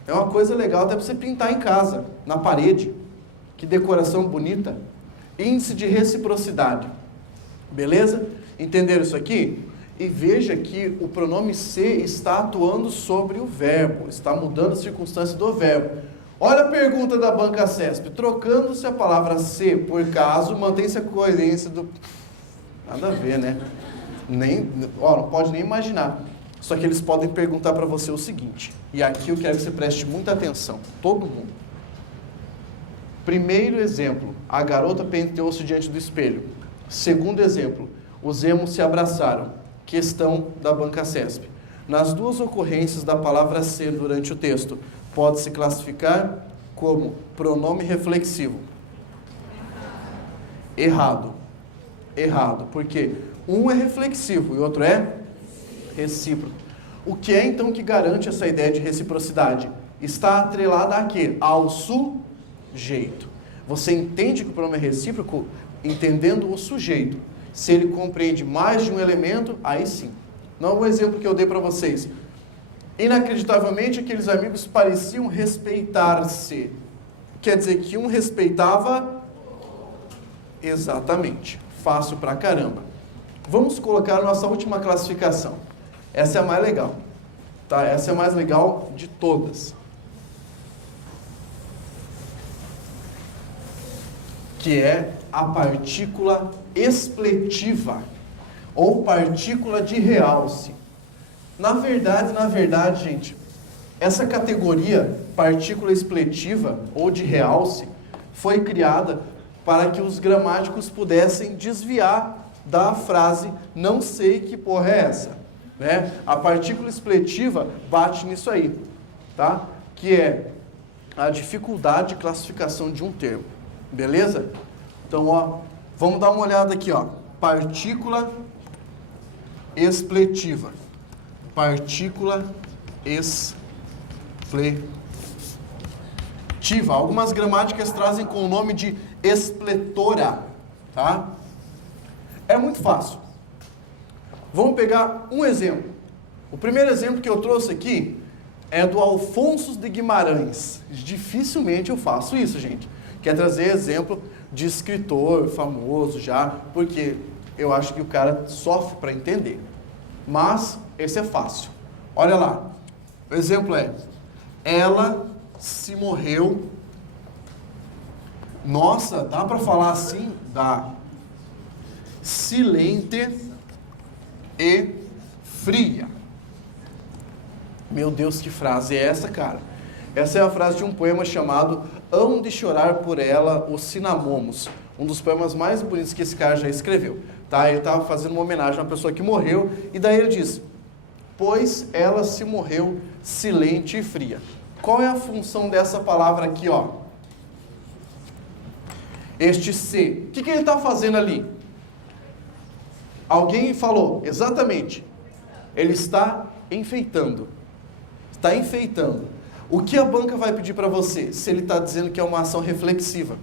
É uma coisa legal até para você pintar em casa, na parede. Que decoração bonita. Índice de reciprocidade. Beleza? Entenderam isso aqui? E veja que o pronome ser está atuando sobre o verbo. Está mudando a circunstância do verbo. Olha a pergunta da banca CESP. Trocando-se a palavra ser por caso, mantém-se a coerência do... Nada a ver, né? Não pode nem imaginar. Só que eles podem perguntar para você o seguinte, e aqui eu quero que você preste muita atenção, todo mundo. Primeiro exemplo, a garota penteou-se diante do espelho. Segundo exemplo, os emos se abraçaram. Questão da banca CESP. Nas duas ocorrências da palavra ser durante o texto, pode-se classificar como pronome reflexivo. Errado. Errado. Porque um é reflexivo e o outro é recíproco. O que é então que garante essa ideia de reciprocidade? Está atrelada a quê? Ao sujeito. Você entende que o pronome é recíproco entendendo o sujeito. Se ele compreende mais de um elemento, aí sim. Não o exemplo que eu dei para vocês. Inacreditavelmente, aqueles amigos pareciam respeitar-se. Quer dizer que um respeitava? Exatamente. Fácil pra caramba. Vamos colocar a nossa última classificação. Essa é a mais legal. Tá? Essa é a mais legal de todas. Que é a partícula expletiva, ou partícula de realce. Na verdade, gente, essa categoria, partícula expletiva ou de realce, foi criada para que os gramáticos pudessem desviar da frase não sei que porra é essa. Né? A partícula expletiva bate nisso aí, tá? Que é a dificuldade de classificação de um termo. Beleza? Então, ó, vamos dar uma olhada aqui, ó. Partícula expletiva. Partícula expletiva. Algumas gramáticas trazem com o nome de expletora, tá? É muito fácil. Vamos pegar um exemplo. O primeiro exemplo que eu trouxe aqui é do Alfonso de Guimarães. Dificilmente eu faço isso, gente. Quer trazer exemplo de escritor famoso já, porque eu acho que o cara sofre para entender. Mas esse é fácil. Olha lá. O exemplo é: ela se morreu. Nossa, dá para falar assim? Dá. Silente e fria. Meu Deus, que frase é essa, cara? Essa é a frase de um poema chamado Hão de chorar por ela os cinamomos. Um dos poemas mais bonitos que esse cara já escreveu. Tá? Ele estava fazendo uma homenagem a uma pessoa que morreu. E daí ele diz: pois ela se morreu silente e fria. Qual é a função dessa palavra aqui, ó? Este se. O que ele está fazendo ali? Alguém falou, exatamente. Ele está enfeitando. Está enfeitando. O que a banca vai pedir para você, se ele está dizendo que é uma ação reflexiva?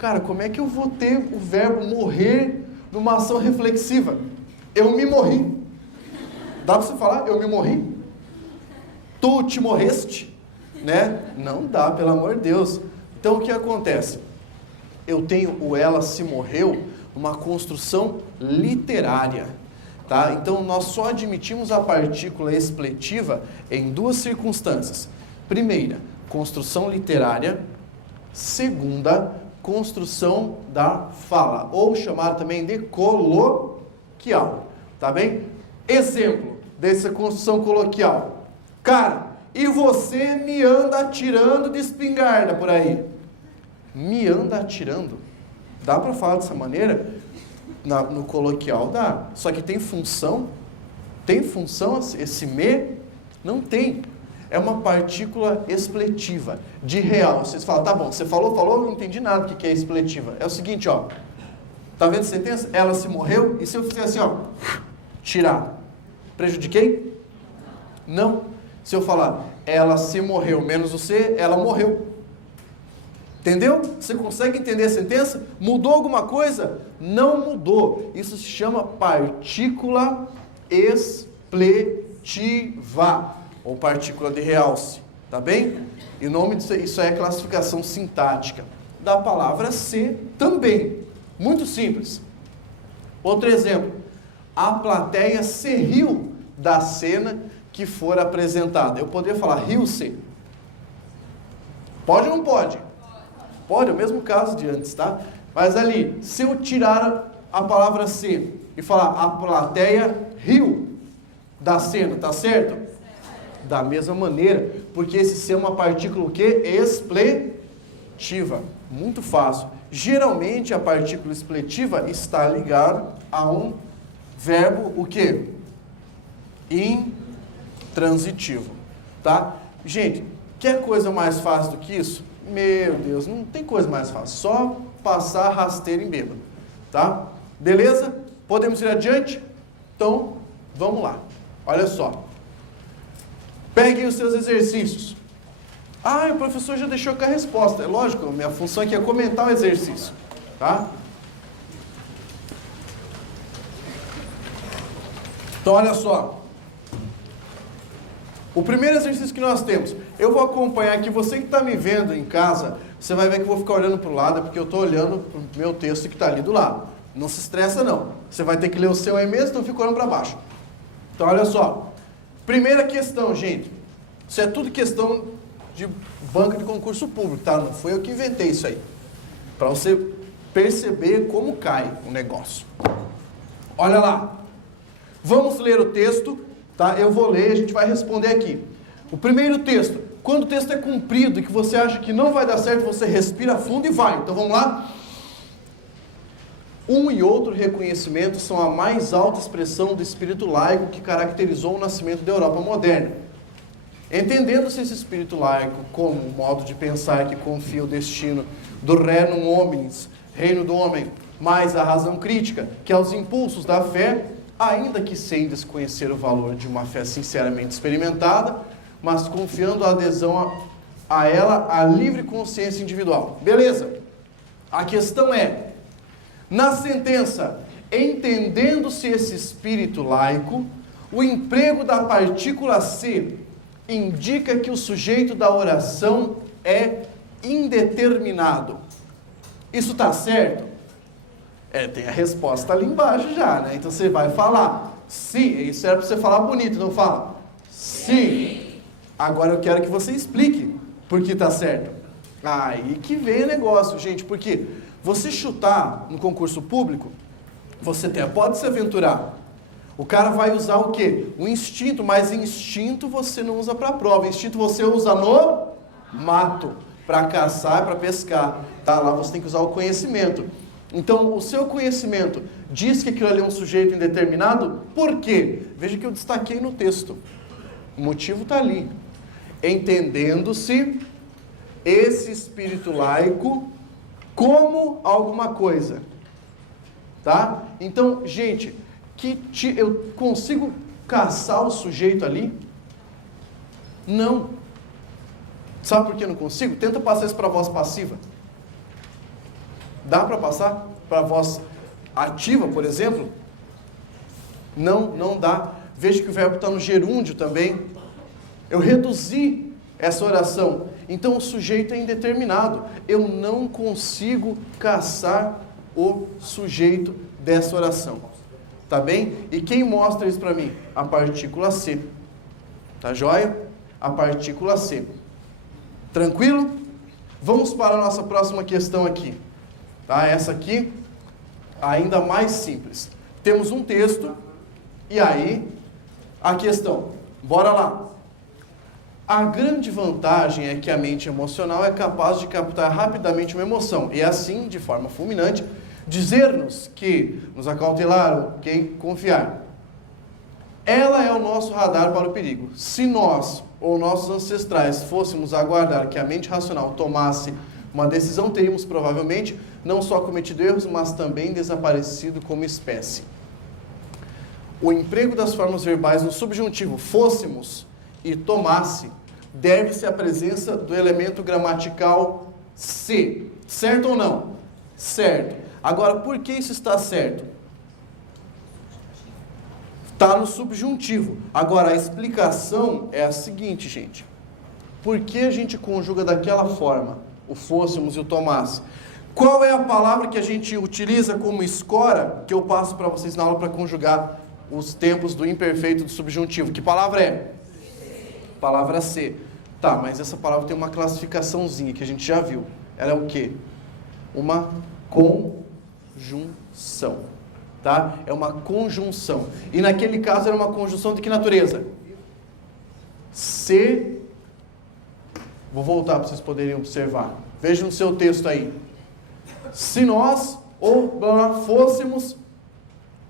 Cara, como é que eu vou ter o verbo morrer numa ação reflexiva? Eu me morri. Dá para você falar, eu me morri? Tu te morreste? Né? Não dá, pelo amor de Deus. Então o que acontece? Eu tenho o ela se morreu, uma construção literária. Tá? Então nós só admitimos a partícula expletiva em duas circunstâncias. Primeira, construção literária. Segunda, construção da fala, ou chamado também de coloquial. Tá bem? Exemplo dessa construção coloquial. Cara, e você me anda atirando de espingarda por aí? Me anda atirando? Dá para falar dessa maneira? No coloquial dá. Só que tem função? Tem função esse me? Não tem. É uma partícula expletiva, de real. Vocês falam, tá bom, você falou, eu não entendi nada do que é expletiva. É o seguinte, ó. Tá vendo a sentença? Ela se morreu, e se eu fizer assim, ó, tirar, prejudiquei? Não. Se eu falar, ela se morreu, menos o se, ela morreu. Entendeu? Você consegue entender a sentença? Mudou alguma coisa? Não mudou. Isso se chama partícula expletiva, ou partícula de realce, tá bem? E o nome disso, isso é classificação sintática. Da palavra ser também. Muito simples. Outro exemplo. A plateia se riu da cena que for apresentada. Eu poderia falar riu-se? Pode ou não pode? Pode, é o mesmo caso de antes, tá? Mas ali, se eu tirar a palavra se, e falar, a plateia riu da cena, tá certo? Da mesma maneira, porque esse ser é uma partícula o quê? Expletiva. Muito fácil. Geralmente a partícula expletiva está ligada a um verbo o quê? Intransitivo. Tá? Gente, quer coisa mais fácil do que isso? Meu Deus, não tem coisa mais fácil. Só passar rasteiro em bêbado. Tá? Beleza? Podemos ir adiante? Então, vamos lá. Olha só. Peguem os seus exercícios. Ah, o professor já deixou com a resposta. É lógico, minha função aqui é comentar o exercício. Tá? Então, olha só. O primeiro exercício que nós temos, eu vou acompanhar aqui, você que está me vendo em casa, você vai ver que eu vou ficar olhando para o lado, porque eu estou olhando para o meu texto que está ali do lado. Não se estressa não. Você vai ter que ler o seu aí mesmo, então fica olhando para baixo. Então, olha só. Primeira questão, gente. Isso é tudo questão de banca de concurso público, tá? Não foi eu que inventei isso aí. Para você perceber como cai o negócio. Olha lá. Vamos ler o texto, tá? Eu vou ler, a gente vai responder aqui. O primeiro texto. Quando o texto é comprido e que você acha que não vai dar certo, você respira fundo e vai. Então vamos lá? Um e outro reconhecimento são a mais alta expressão do espírito laico que caracterizou o nascimento da Europa moderna. Entendendo-se esse espírito laico como um modo de pensar que confia o destino do renum hominis, reino do homem, mais a razão crítica, que aos impulsos da fé, ainda que sem desconhecer o valor de uma fé sinceramente experimentada, mas confiando a adesão a ela a livre consciência individual. Beleza? A questão é, na sentença, entendendo-se esse espírito laico, o emprego da partícula se indica que o sujeito da oração é indeterminado. Isso está certo? Tem a resposta ali embaixo já, né? Então você vai falar sim. Isso era para você falar bonito, não fala? Sim. Agora eu quero que você explique por que está certo. Aí que vem o negócio, gente, porque você chutar no concurso público, você até pode se aventurar. O cara vai usar o quê? O instinto, mas instinto você não usa para a prova. Instinto você usa no mato, para caçar, para pescar. Tá? Lá você tem que usar o conhecimento. Então, o seu conhecimento diz que aquilo ali é um sujeito indeterminado, por quê? Veja que eu destaquei no texto. O motivo está ali. Entendendo-se esse espírito laico como alguma coisa. Tá? Então, gente, eu consigo caçar o sujeito ali? Não. Sabe por que não consigo? Tenta passar isso para a voz passiva. Dá para passar para a voz ativa, por exemplo? Não dá. Veja que o verbo está no gerúndio também. Eu reduzi essa oração. Então o sujeito é indeterminado. Eu não consigo caçar o sujeito dessa oração. Tá bem? E quem mostra isso para mim? A partícula C. Tá joia? A partícula C. Tranquilo? Vamos para a nossa próxima questão aqui. Tá? Essa aqui, ainda mais simples. Temos um texto, e aí, a questão. Bora lá. A grande vantagem é que a mente emocional é capaz de captar rapidamente uma emoção, e assim, de forma fulminante, dizer-nos que nos acautelaram, que confiar. Ela é o nosso radar para o perigo. Se nós, ou nossos ancestrais, fôssemos aguardar que a mente racional tomasse uma decisão, teríamos provavelmente não só cometido erros, mas também desaparecido como espécie. O emprego das formas verbais no subjuntivo fôssemos e tomasse deve-se à presença do elemento gramatical se. Certo ou não? Certo. Agora, por que isso está certo? Está no subjuntivo. Agora, a explicação é a seguinte, gente. Por que a gente conjuga daquela forma? O fôssemos e o tomasse. Qual é a palavra que a gente utiliza como escora, que eu passo para vocês na aula para conjugar os tempos do imperfeito do subjuntivo? Que palavra é? Palavra C. Tá, mas essa palavra tem uma classificaçãozinha que a gente já viu. Ela é o quê? Uma conjunção. tá? É uma conjunção. E naquele caso era uma conjunção de que natureza? Se... Vou voltar para vocês poderem observar. Veja no seu texto aí. Se nós ou fôssemos...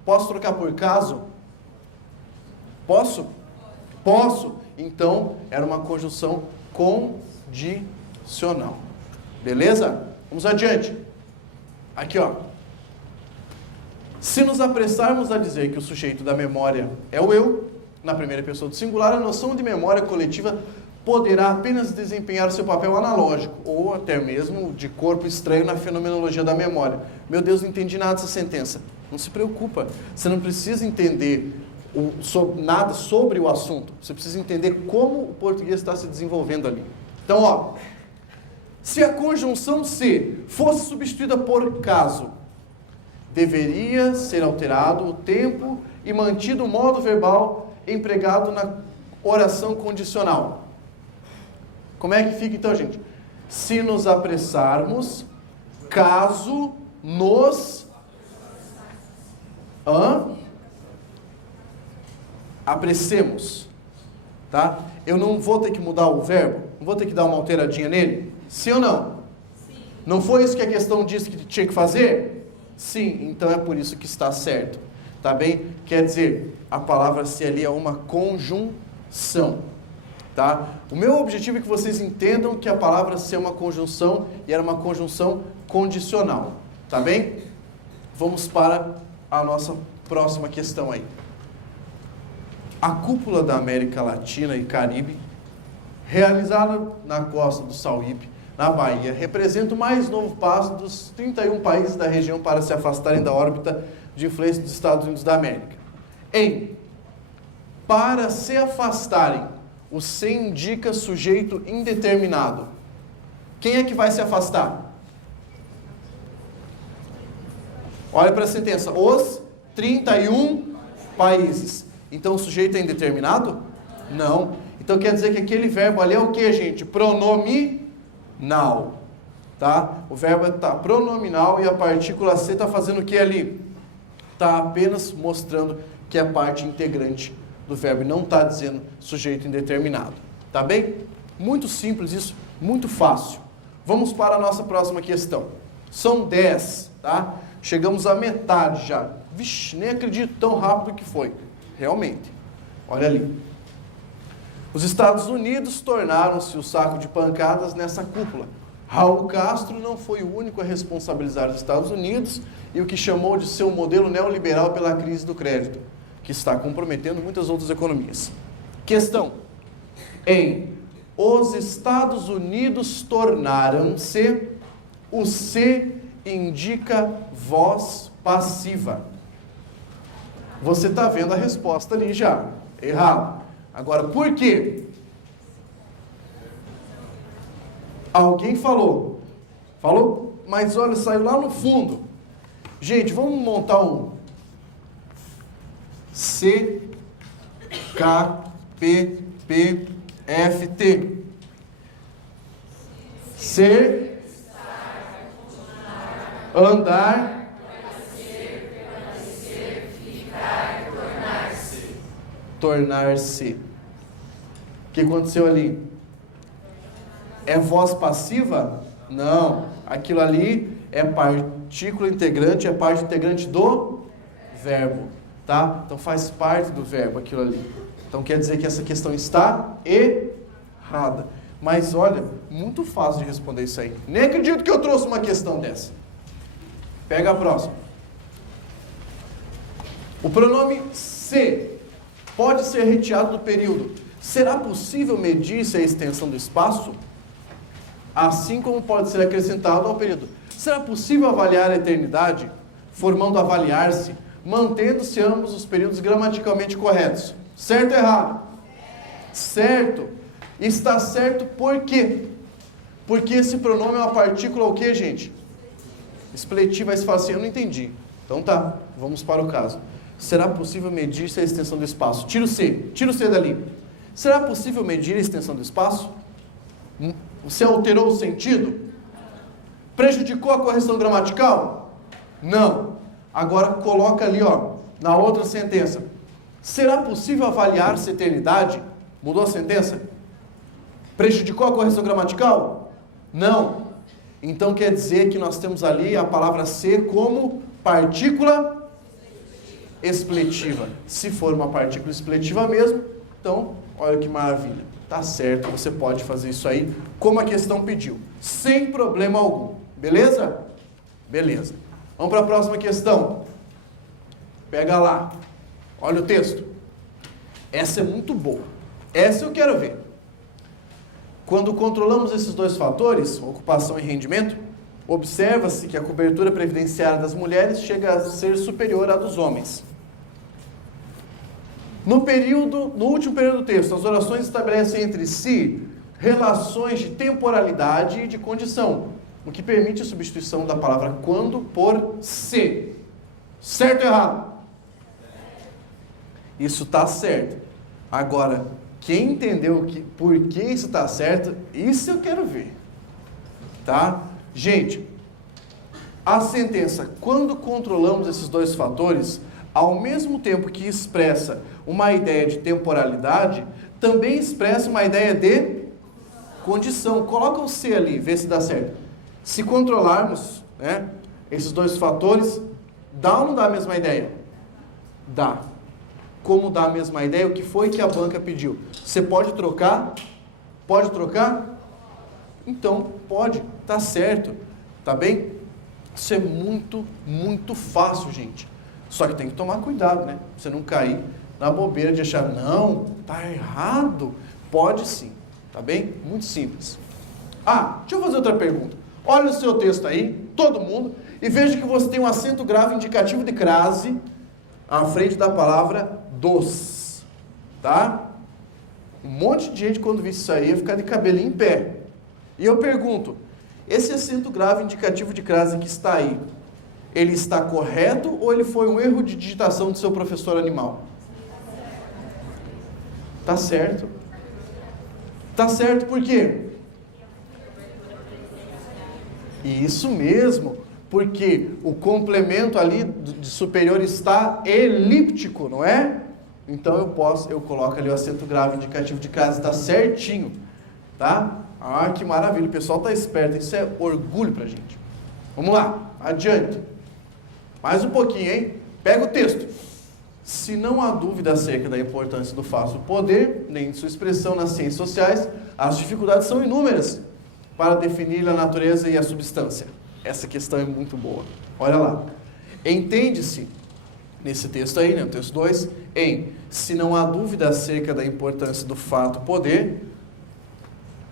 Posso trocar por caso? Posso? Posso. Então, era uma conjunção condicional. Beleza? Vamos adiante. Aqui, ó. Se nos apressarmos a dizer que o sujeito da memória é o eu, na primeira pessoa do singular, a noção de memória coletiva poderá apenas desempenhar o seu papel analógico, ou até mesmo de corpo estranho na fenomenologia da memória. Meu Deus, não entendi nada dessa sentença. Não se preocupa. Você não precisa entender nada sobre o assunto. Você precisa entender como o português está se desenvolvendo ali. Então, ó. Se a conjunção se fosse substituída por caso, deveria ser alterado o tempo e mantido o modo verbal empregado na oração condicional. Como é que fica então, gente? Se nos apressarmos, caso nos apressemos, tá? Eu não vou ter que mudar o verbo? Não vou ter que dar uma alteradinha nele? Sim ou não? Sim. Não foi isso que a questão disse que tinha que fazer? Sim, então é por isso que está certo. Tá bem? Quer dizer, a palavra se ali é uma conjunção. Tá? O meu objetivo é que vocês entendam que a palavra se é uma conjunção e era uma conjunção condicional. Tá bem? Vamos para a nossa próxima questão aí. A cúpula da América Latina e Caribe, realizada na costa do Sauípe, na Bahia, representa o mais novo passo dos 31 países da região para se afastarem da órbita de influência dos Estados Unidos da América. Para se afastarem, o se indica sujeito indeterminado. Quem é que vai se afastar? Olha para a sentença. Os 31 países. Então o sujeito é indeterminado? Não. Então quer dizer que aquele verbo ali é o que, gente? Pronominal. Tá? O verbo está pronominal e a partícula C está fazendo o que ali? Está apenas mostrando que é parte integrante do verbo e não está dizendo sujeito indeterminado. Tá bem? Muito simples isso, muito fácil. Vamos para a nossa próxima questão. São 10, tá? Chegamos à metade já. Vixe, nem acredito tão rápido que foi. Realmente. Olha ali. Os Estados Unidos tornaram-se o saco de pancadas nessa cúpula. Raul Castro não foi o único a responsabilizar os Estados Unidos e o que chamou de seu modelo neoliberal pela crise do crédito, que está comprometendo muitas outras economias. Questão. Os Estados Unidos tornaram-se, o se indica voz passiva. Você está vendo a resposta ali já. Errado. Agora, por quê? Alguém falou. Falou? Mas olha, saiu lá no fundo. Gente, vamos montar um C, K, P, P, F, T. Ser, andar, ficar, tornar-se. O que aconteceu ali? É voz passiva? Não. Aquilo ali é partícula integrante, é parte integrante do verbo. Tá? Então faz parte do verbo aquilo ali. Então quer dizer que essa questão está errada. Mas olha, muito fácil de responder isso aí. Nem acredito que eu trouxe uma questão dessa. Pega a próxima. O pronome se pode ser retirado do período. Será possível medir-se a extensão do espaço? Assim como pode ser acrescentado ao período. Será possível avaliar a eternidade, formando avaliar-se, mantendo-se ambos os períodos gramaticalmente corretos? Certo ou errado? Certo. Está certo por quê? Porque esse pronome é uma partícula o quê, gente? Expletiva. Aí você fala assim, eu não entendi. Então tá, vamos para o caso. Será possível medir-se a extensão do espaço? Tira o C dali. Será possível medir a extensão do espaço? Você alterou o sentido? Prejudicou a correção gramatical? Não. Agora coloca ali, ó, na outra sentença. Será possível avaliar-se eternidade? Mudou a sentença? Prejudicou a correção gramatical? Não. Então quer dizer que nós temos ali a palavra ser como partícula expletiva. Se for uma partícula expletiva mesmo, então, olha que maravilha. Tá certo, você pode fazer isso aí como a questão pediu, sem problema algum. Beleza? Beleza. Vamos para a próxima questão. Pega lá. Olha o texto. Essa é muito boa. Essa eu quero ver. Quando controlamos esses dois fatores, ocupação e rendimento, observa-se que a cobertura previdenciária das mulheres chega a ser superior à dos homens. No último período do texto, as orações estabelecem entre si relações de temporalidade e de condição, o que permite a substituição da palavra quando por se. Certo ou errado? Isso está certo. Agora, quem entendeu por que isso está certo, isso eu quero ver. Tá? Gente, a sentença, quando controlamos esses dois fatores, ao mesmo tempo que expressa uma ideia de temporalidade, também expressa uma ideia de condição. Coloca o se ali, vê se dá certo. Se controlarmos, né, esses dois fatores, dá ou não dá a mesma ideia? Dá. Como dá a mesma ideia? O que foi que a banca pediu? Você pode trocar? Pode trocar? Então, pode. Tá certo. Tá bem? Isso é muito, muito fácil, gente. Só que tem que tomar cuidado, né? Você não cair na bobeira de achar, não, tá errado. Pode sim. Tá bem? Muito simples. Deixa eu fazer outra pergunta. Olha o seu texto aí, todo mundo, e veja que você tem um acento grave indicativo de crase à frente da palavra dos, tá? Um monte de gente, quando visse isso aí, ia ficar de cabelinho em pé. E eu pergunto, esse acento grave indicativo de crase que está aí, ele está correto ou ele foi um erro de digitação do seu professor animal? Tá certo. Tá certo, por quê? Isso mesmo, porque o complemento ali de superior está elíptico, não é? Então eu coloco ali o acento grave indicativo de crase, está certinho, tá? Que maravilha, o pessoal está esperto, isso é orgulho pra gente. Vamos lá, adiante. Mais um pouquinho, hein? Pega o texto. Se não há dúvida acerca da importância do falso poder, nem de sua expressão nas ciências sociais, as dificuldades são inúmeras para definir a natureza e a substância. Essa questão é muito boa. Olha lá. Entende-se, nesse texto aí, né, no texto 2, se não há dúvida acerca da importância do fato poder,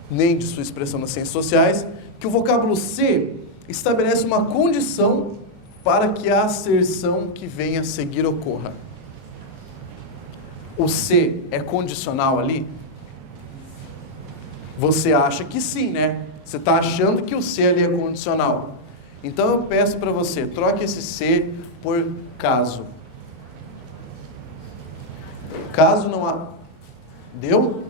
nem de sua expressão nas ciências sociais, que o vocábulo se estabelece uma condição para que a asserção que venha a seguir ocorra. O se é condicional ali? Você acha que sim, né? Você está achando que o se ali é condicional. Então eu peço para você, troque esse se por caso. Caso não há... Deu?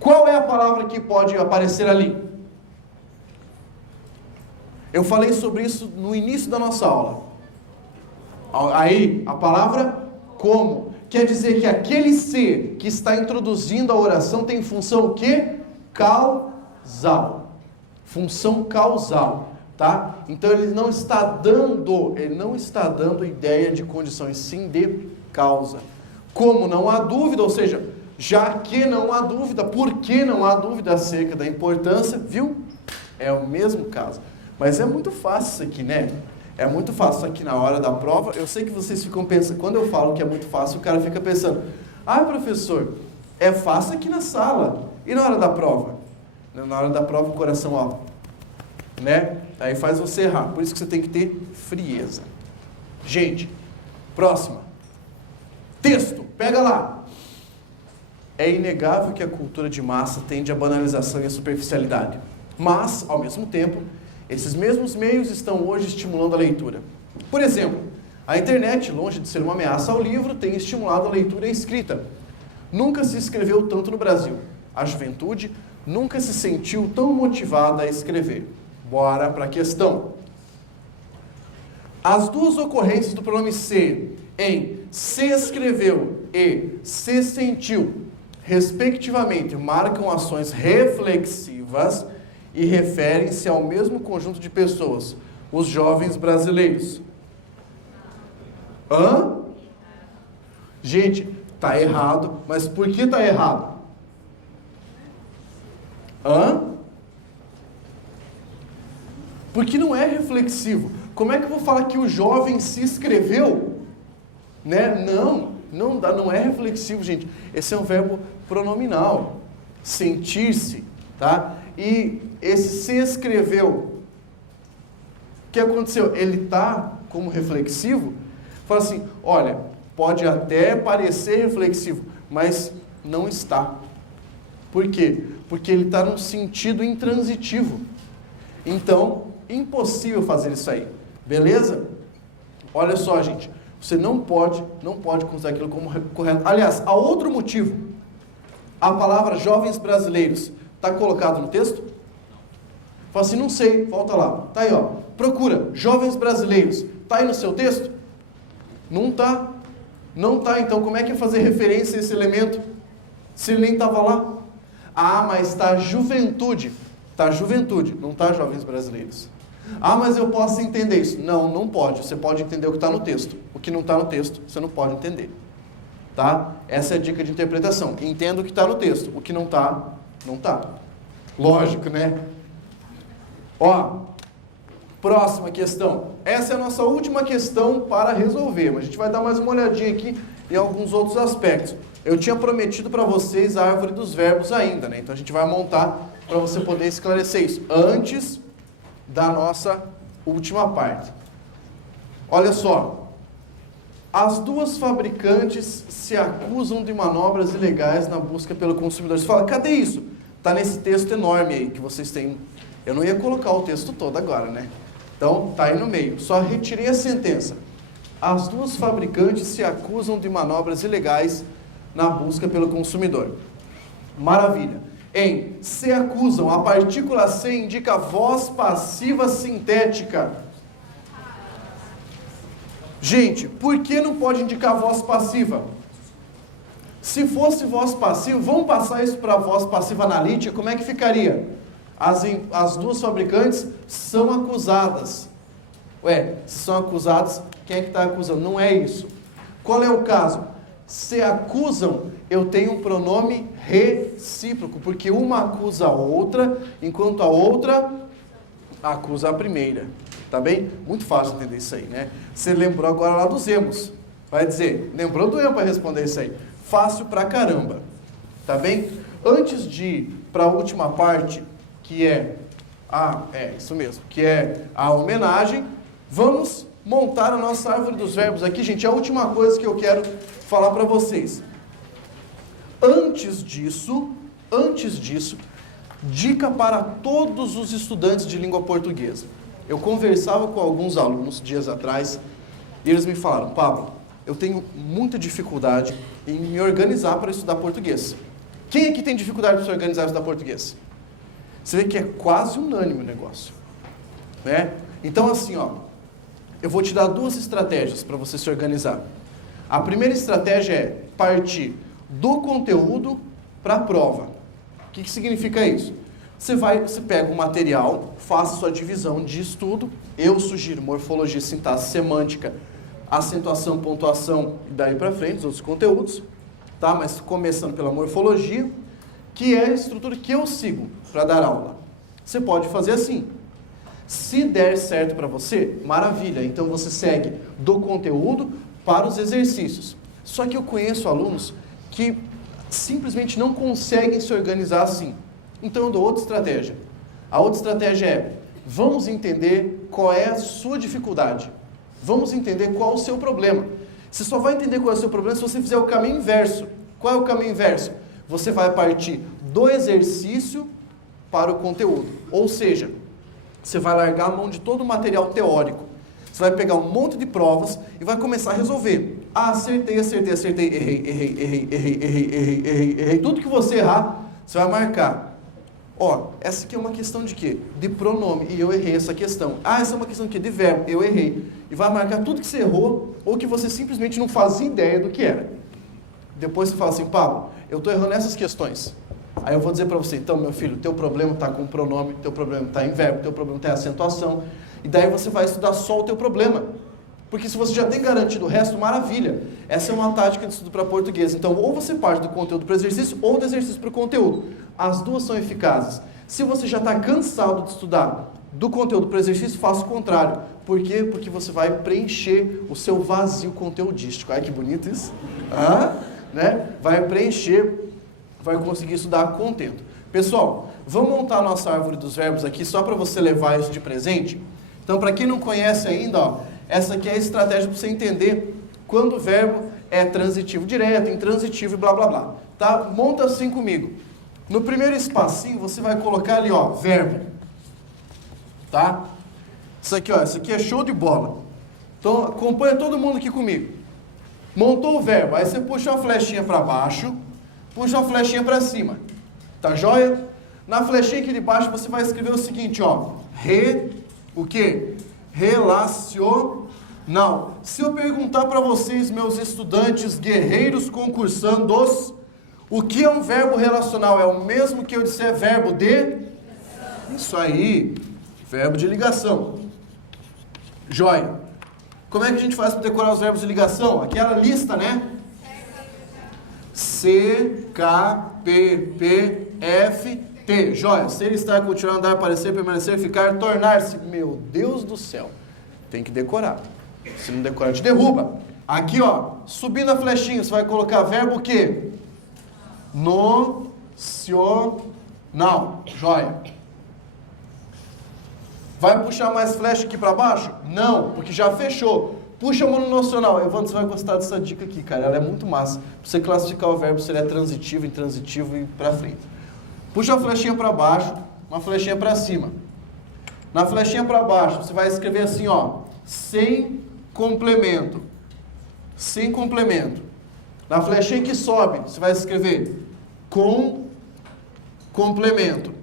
Qual é a palavra que pode aparecer ali? Eu falei sobre isso no início da nossa aula. Aí, a palavra como. Quer dizer que aquele ser que está introduzindo a oração tem função o quê? Causal. Função causal, tá? Então ele não está dando ideia de condição, e sim de causa. Como não há dúvida, ou seja, já que não há dúvida, por que não há dúvida acerca da importância, viu? É o mesmo caso. Mas é muito fácil isso aqui, né? É muito fácil aqui na hora da prova. Eu sei que vocês ficam pensando, quando eu falo que é muito fácil, o cara fica pensando, professor, é fácil aqui na sala. E na hora da prova? Na hora da prova o coração, ó, né? Aí faz você errar. Por isso que você tem que ter frieza. Gente, próxima. Texto, pega lá. É inegável que a cultura de massa tende à banalização e à superficialidade. Mas, ao mesmo tempo, esses mesmos meios estão hoje estimulando a leitura. Por exemplo, a internet, longe de ser uma ameaça ao livro, tem estimulado a leitura escrita. Nunca se escreveu tanto no Brasil. A juventude nunca se sentiu tão motivada a escrever. Bora para a questão. As duas ocorrências do pronome se em se escreveu e se sentiu, respectivamente, marcam ações reflexivas e referem-se ao mesmo conjunto de pessoas, os jovens brasileiros. Hã? Gente, tá errado, mas por que tá errado? Hã? Porque não é reflexivo. Como é que eu vou falar que o jovem se escreveu? Né? Não dá, não é reflexivo, gente. Esse é um verbo pronominal. Sentir-se, tá? E esse se escreveu, o que aconteceu? Ele está como reflexivo? Fala assim, olha, pode até parecer reflexivo, mas não está. Por quê? Porque ele está num sentido intransitivo. Então, impossível fazer isso aí. Beleza? Olha só, gente. Você não pode considerar aquilo como correto. Aliás, há outro motivo. A palavra jovens brasileiros está colocado no texto? Fala assim, não sei, volta lá. Tá aí, ó. Procura, jovens brasileiros. Está aí no seu texto? Não está. Não está, então como é que é fazer referência a esse elemento? Se ele nem estava lá. Ah, mas está juventude. Está juventude, não está jovens brasileiros. Ah, mas eu posso entender isso. Não, não pode. Você pode entender o que está no texto. O que não está no texto, você não pode entender. Tá? Essa é a dica de interpretação. Entenda o que está no texto. O que não está, não está. Lógico, né? Ó, próxima questão. Essa é a nossa última questão para resolver. Mas a gente vai dar mais uma olhadinha aqui em alguns outros aspectos. Eu tinha prometido para vocês a árvore dos verbos ainda, né? Então a gente vai montar para você poder esclarecer isso antes da nossa última parte. Olha só. As duas fabricantes se acusam de manobras ilegais na busca pelo consumidor. Você fala, cadê isso? Está nesse texto enorme aí que vocês têm. Eu não ia colocar o texto todo agora, né? Então, está aí no meio. Só retirei a sentença. As duas fabricantes se acusam de manobras ilegais na busca pelo consumidor. Maravilha. Em se acusam, a partícula se indica voz passiva sintética. Gente, por que não pode indicar voz passiva? Se fosse voz passiva, vamos passar isso para voz passiva analítica, como é que ficaria? As duas fabricantes são acusadas. Ué, se são acusadas, quem é que está acusando? Não é isso. Qual é o caso? Se acusam, eu tenho um pronome recíproco, porque uma acusa a outra, enquanto a outra acusa a primeira. Tá bem? Muito fácil entender isso aí, né? Você lembrou agora lá dos emos. Vai dizer, lembrou do emo para responder isso aí? Fácil pra caramba. Tá bem? Antes de ir para a última parte, que é isso mesmo, que é a homenagem, vamos montar a nossa árvore dos verbos aqui, gente. A última coisa que eu quero falar para vocês. Antes disso, dica para todos os estudantes de língua portuguesa. Eu conversava com alguns alunos dias atrás e eles me falaram, Pablo, eu tenho muita dificuldade em me organizar para estudar português. Quem aqui tem dificuldade para se organizar para estudar português? Você vê que é quase unânime o negócio. Né? Então assim, ó, eu vou te dar duas estratégias para você se organizar. A primeira estratégia é partir do conteúdo para a prova. O que significa isso? Você pega um material, faça sua divisão de estudo. Eu sugiro morfologia, sintaxe, semântica, acentuação, pontuação e daí para frente, os outros conteúdos. Tá? Mas começando pela morfologia, que é a estrutura que eu sigo para dar aula. Você pode fazer assim. Se der certo para você, maravilha. Então você segue do conteúdo para os exercícios. Só que eu conheço alunos que simplesmente não conseguem se organizar assim. Então eu dou outra estratégia. A outra estratégia é, vamos entender qual é a sua dificuldade. Vamos entender qual é o seu problema. Você só vai entender qual é o seu problema se você fizer o caminho inverso. Qual é o caminho inverso? Você vai partir do exercício para o conteúdo. Ou seja, você vai largar a mão de todo o material teórico. Você vai pegar um monte de provas e vai começar a resolver. Ah, acertei, errei. Tudo que você errar, você vai marcar. Ó, essa aqui é uma questão de quê? De pronome, e eu errei essa questão. Ah, essa é uma questão de quê? De verbo, eu errei. e vai marcar tudo que você errou ou que você simplesmente não fazia ideia do que era. Depois você fala assim, Pablo, eu estou errando essas questões. Aí eu vou dizer para você, então, meu filho, teu problema está com pronome, teu problema está em verbo, teu problema está em acentuação. E daí você vai estudar só o teu problema. Porque se você já tem garantido o resto, maravilha. Essa é uma tática de estudo para português. Então, ou você parte do conteúdo para o exercício, ou do exercício para o conteúdo. As duas são eficazes. Se você já está cansado de estudar do conteúdo para o exercício, faça o contrário. Por quê? Porque você vai preencher o seu vazio conteudístico. Ai, que bonito isso. Né? Vai preencher, vai conseguir estudar contento. Pessoal, vamos montar a nossa árvore dos verbos aqui, só para você levar isso de presente. Então, para quem não conhece ainda, ó, essa aqui é a estratégia para você entender quando o verbo é transitivo direto, intransitivo e blá blá blá. Tá? Monta assim comigo. No primeiro espacinho, você vai colocar ali, ó, verbo. Tá? Isso aqui, ó, isso aqui é show de bola. Então, acompanha todo mundo aqui comigo. Montou o verbo, aí você puxa uma flechinha para baixo, puxa uma flechinha para cima. Tá joia? Na flechinha aqui de baixo, você vai escrever o seguinte, ó. O quê? Relacional. Se eu perguntar para vocês, meus estudantes guerreiros concursandos, o que é um verbo relacional? É o mesmo que eu disser verbo de? Isso aí, verbo de ligação. Joia. Como é que a gente faz para decorar os verbos de ligação? Aquela lista, né? C, K, P, P, F, T. Joia. Ser, estar, continuar, andar, parecer, permanecer, ficar, tornar-se. Meu Deus do céu. Tem que decorar. Se não decorar, te derruba. Aqui, ó. Subindo a flechinha, você vai colocar verbo o quê? Nocional. Joia. Vai puxar mais flecha aqui para baixo? Não, porque já fechou. Puxa o mononocional. Evandro, você vai gostar dessa dica aqui, cara. Ela é muito massa. Pra você classificar o verbo se ele é transitivo, intransitivo e para frente. Puxa a flechinha para baixo, uma flechinha para cima. Na flechinha para baixo, você vai escrever assim, ó. Sem complemento. Sem complemento. Na flechinha que sobe, você vai escrever com complemento.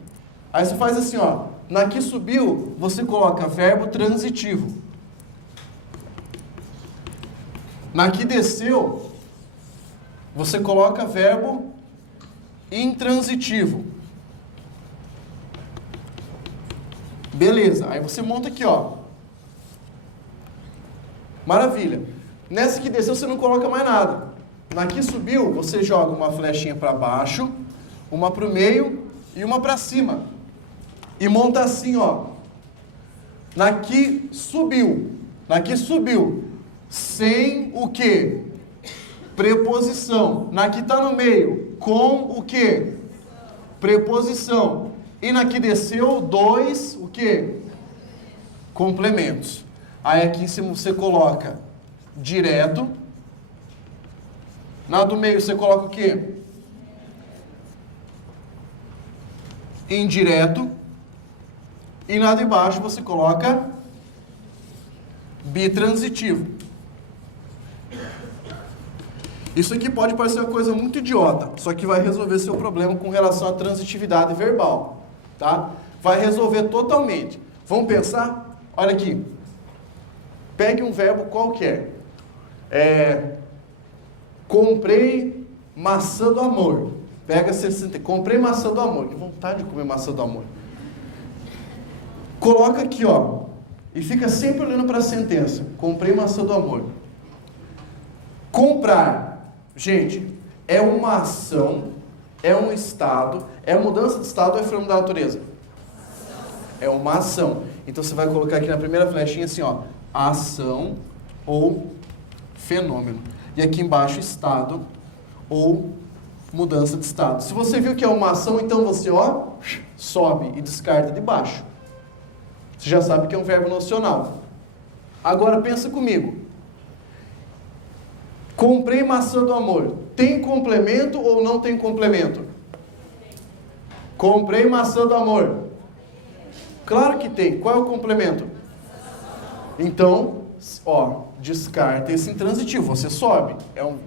Aí você faz assim, ó. Na que subiu, você coloca verbo transitivo. Na que desceu, você coloca verbo intransitivo. Beleza, aí você monta aqui, ó. Maravilha. Nessa que desceu, você não coloca mais nada. Na que subiu, você joga uma flechinha para baixo, uma para o meio e uma para cima. E monta assim, ó. Na que subiu. Na que subiu. Sem o quê? Preposição. Na que está no meio. Com o quê? Preposição. E na que desceu, dois, o quê? Complementos. Aí aqui você coloca direto. Na do meio você coloca o quê? Indireto. E na de baixo você coloca bitransitivo. Isso aqui pode parecer uma coisa muito idiota, só que vai resolver seu problema com relação à transitividade verbal, tá? Vai resolver totalmente. Vamos pensar? Olha aqui. Pegue um verbo qualquer. Comprei maçã do amor. Pega 60. Comprei maçã do amor. Que vontade de comer maçã do amor. Coloca aqui, ó. E fica sempre olhando para a sentença. Comprei maçã do amor. Comprar. Gente, é uma ação, é um estado, é mudança de estado ou é fenômeno da natureza? É uma ação. Então você vai colocar aqui na primeira flechinha assim, ó. Ação ou fenômeno. E aqui embaixo, estado ou mudança de estado. Se você viu que é uma ação, então você, ó, sobe e descarta de baixo. Você já sabe que é um verbo nocional. Agora pensa comigo. Comprei maçã do amor. Tem complemento ou não tem complemento? Comprei maçã do amor. Claro que tem. Qual é o complemento? Então, ó, descarta esse intransitivo. Você sobe.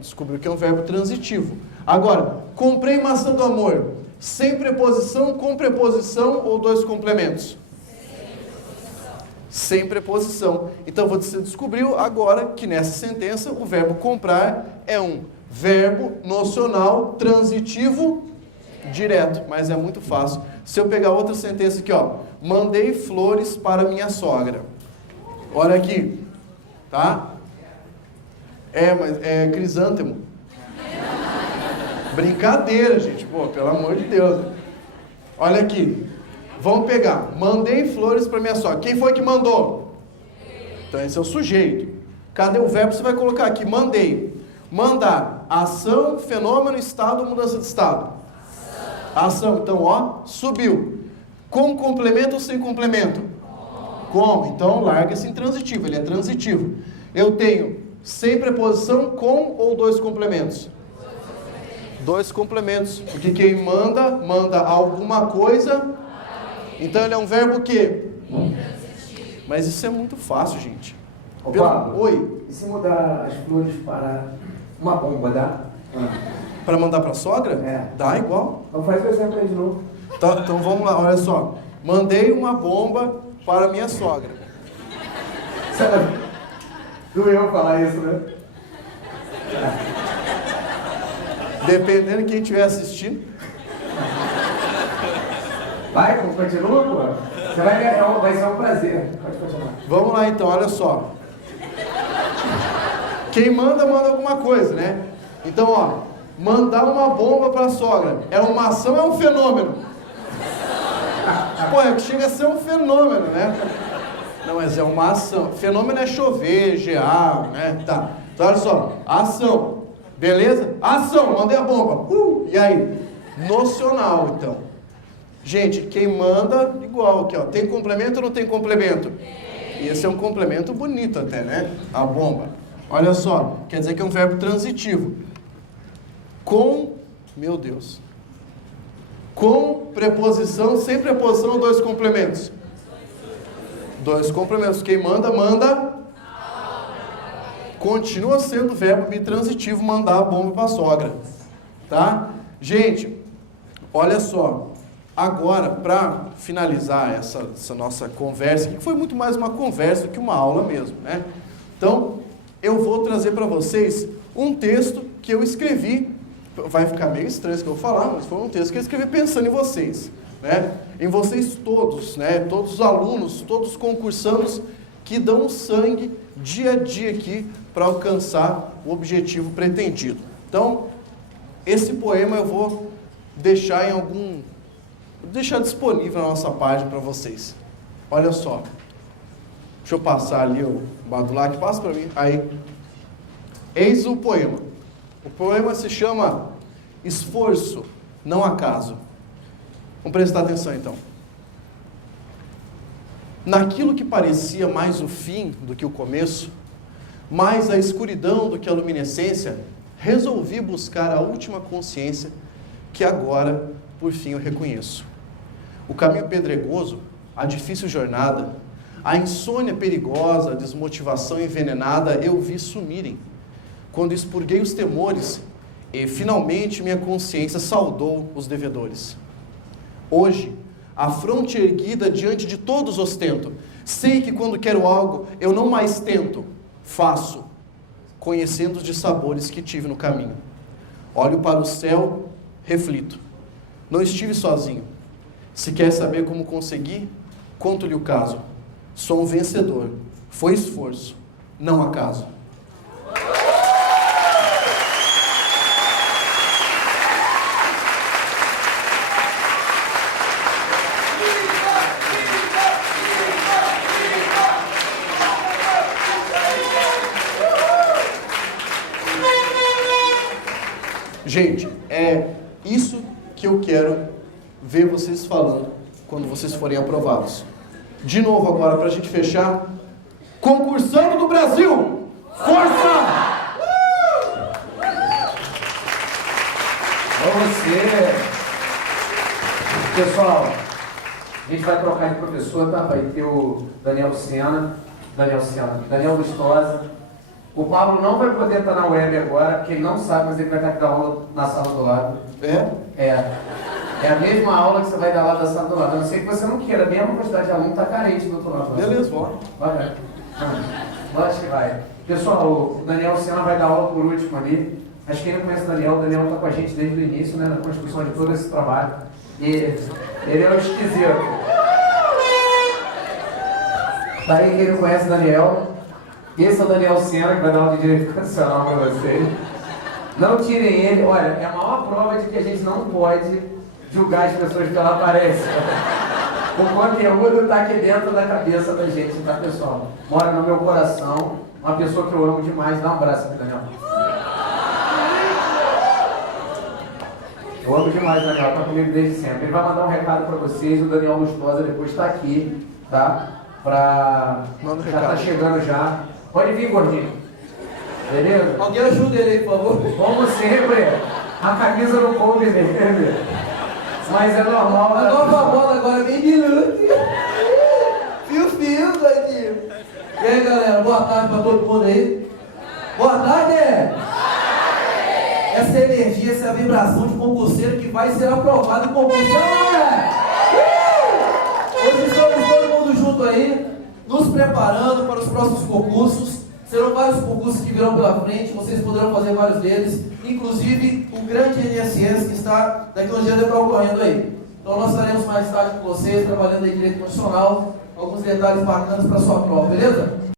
Descobriu que é um verbo transitivo. Agora, comprei maçã do amor. Sem preposição, com preposição ou dois complementos? sem preposição. Então você descobriu agora que nessa sentença o verbo comprar é um verbo nocional transitivo direto, mas é muito fácil. Se eu pegar outra sentença aqui, ó, mandei flores para minha sogra. Olha aqui, tá? Mas é crisântemo. Brincadeira, gente. Pô, pelo amor de Deus. Olha aqui. Vamos pegar. Mandei flores para minha sogra. Quem foi que mandou? Então esse é o sujeito. Cadê o verbo? Você vai colocar aqui. Mandei. Mandar. Ação, fenômeno, estado, mudança de estado. Ação. Então, ó, subiu. Com complemento ou sem complemento? Com. Então, larga esse intransitivo. Ele é transitivo. Eu tenho sem preposição, com ou dois complementos? Dois complementos. Porque quem manda, manda alguma coisa. Então ele é um verbo o quê? Mas isso é muito fácil, gente. Oi. E se mudar as flores para uma bomba, dá? Para mandar para a sogra? É. Dá igual. Então faz o exemplo aí de novo. Tá, então vamos lá, olha só. Mandei uma bomba para minha sogra. Doeu falar isso, né? Dependendo de quem estiver assistindo. Vai, continua, pô. Você vai ser um prazer. Pode continuar. Vamos lá então, olha só. Quem manda, manda alguma coisa, né? Então, ó, mandar uma bomba para a sogra. É uma ação, é um fenômeno. Pô, chega a ser um fenômeno, né? Não, mas é uma ação. Fenômeno é chover, gear, né? Tá. Então, olha só. Ação. Beleza? Ação. Mandei a bomba. E aí? Nocional, então. Gente, quem manda, igual aqui, ó. Tem complemento ou não tem complemento? E esse é um complemento bonito até, né? A bomba. Olha só. Quer dizer que é um verbo transitivo. Com, meu Deus. Com preposição, sem preposição, dois complementos. Dois complementos. Quem manda, manda. Continua sendo verbo bitransitivo, mandar a bomba para a sogra. Tá? Gente, olha só. Agora, para finalizar essa nossa conversa, que foi muito mais uma conversa do que uma aula mesmo, né? Então, eu vou trazer para vocês um texto que eu escrevi. Vai ficar meio estranho isso que eu vou falar, mas foi um texto que eu escrevi pensando em vocês, né? Em vocês todos, né? Todos os alunos, todos os concursandos que dão sangue dia a dia aqui para alcançar o objetivo pretendido. Então, esse poema eu vou deixar disponível na nossa página para vocês. Olha só. Deixa eu passar ali o Badulac, passa para mim. Aí. Eis o poema. O poema se chama Esforço, não Acaso. Vamos prestar atenção então. Naquilo que parecia mais o fim do que o começo, mais a escuridão do que a luminescência, resolvi buscar a última consciência que agora, por fim, eu reconheço. O caminho pedregoso, a difícil jornada, a insônia perigosa, a desmotivação envenenada, eu vi sumirem. Quando expurguei os temores e, finalmente, minha consciência saudou os devedores. Hoje, a fronte erguida diante de todos ostento. Sei que quando quero algo, eu não mais tento, faço, conhecendo os dissabores que tive no caminho. Olho para o céu, reflito. Não estive sozinho. Se quer saber como consegui, conto-lhe o caso. Sou um vencedor. Foi esforço, não acaso. Gente, é isso que eu quero ver vocês falando quando vocês forem aprovados. De novo agora, para a gente fechar. Concursando do Brasil! Força! Você... Pessoal, a gente vai trocar de professor, tá? Vai ter o Daniel Lustosa. O Pablo não vai poder estar na web agora, porque ele não sabe, mas ele vai estar aqui da aula na sala do lado. É? É. É a mesma aula que você vai dar lá da sala do lado. A não ser que você não queira, a mesma quantidade de aluno está carente do outro lado. Beleza, bora. Vai. Lógico que vai. Pessoal, o Daniel Sena vai dar aula por último ali. Acho que quem não conhece o Daniel está com a gente desde o início, né, na construção de todo esse trabalho. E ele é um esquisito. Tá aí quem não conhece o Daniel. Esse é o Daniel Sena, que vai dar aula de direito constitucional para vocês. Não tirem ele. Olha, é a maior prova de que a gente não pode julgar as pessoas pela aparência. O conteúdo está aqui dentro da cabeça da gente, tá, pessoal? Mora no meu coração. Uma pessoa que eu amo demais. Dá um abraço aqui, Daniel. Eu amo demais o Daniel, tá comigo desde sempre. Ele vai mandar um recado para vocês. O Daniel Lustosa depois está aqui, tá? Manda um já recado. tá chegando já. Pode vir, gordinho. Beleza? Alguém ajuda ele aí, por favor. Como sempre, a camisa não coube nele. Mas é normal. A nova bola agora bem de lute. Fio, doidinho. E aí, galera, boa tarde pra todo mundo aí. Boa tarde! Essa energia, essa vibração de concurseiro que vai ser aprovado em concurso. Hoje estamos todo mundo junto aí, nos preparando para os próximos concursos. Serão vários concursos que virão pela frente, vocês poderão fazer vários deles, inclusive o grande INSS que está daqui a uns dias deve estar ocorrendo aí. Então nós estaremos mais tarde com vocês, trabalhando em direito constitucional, alguns detalhes bacanas para a sua prova, beleza?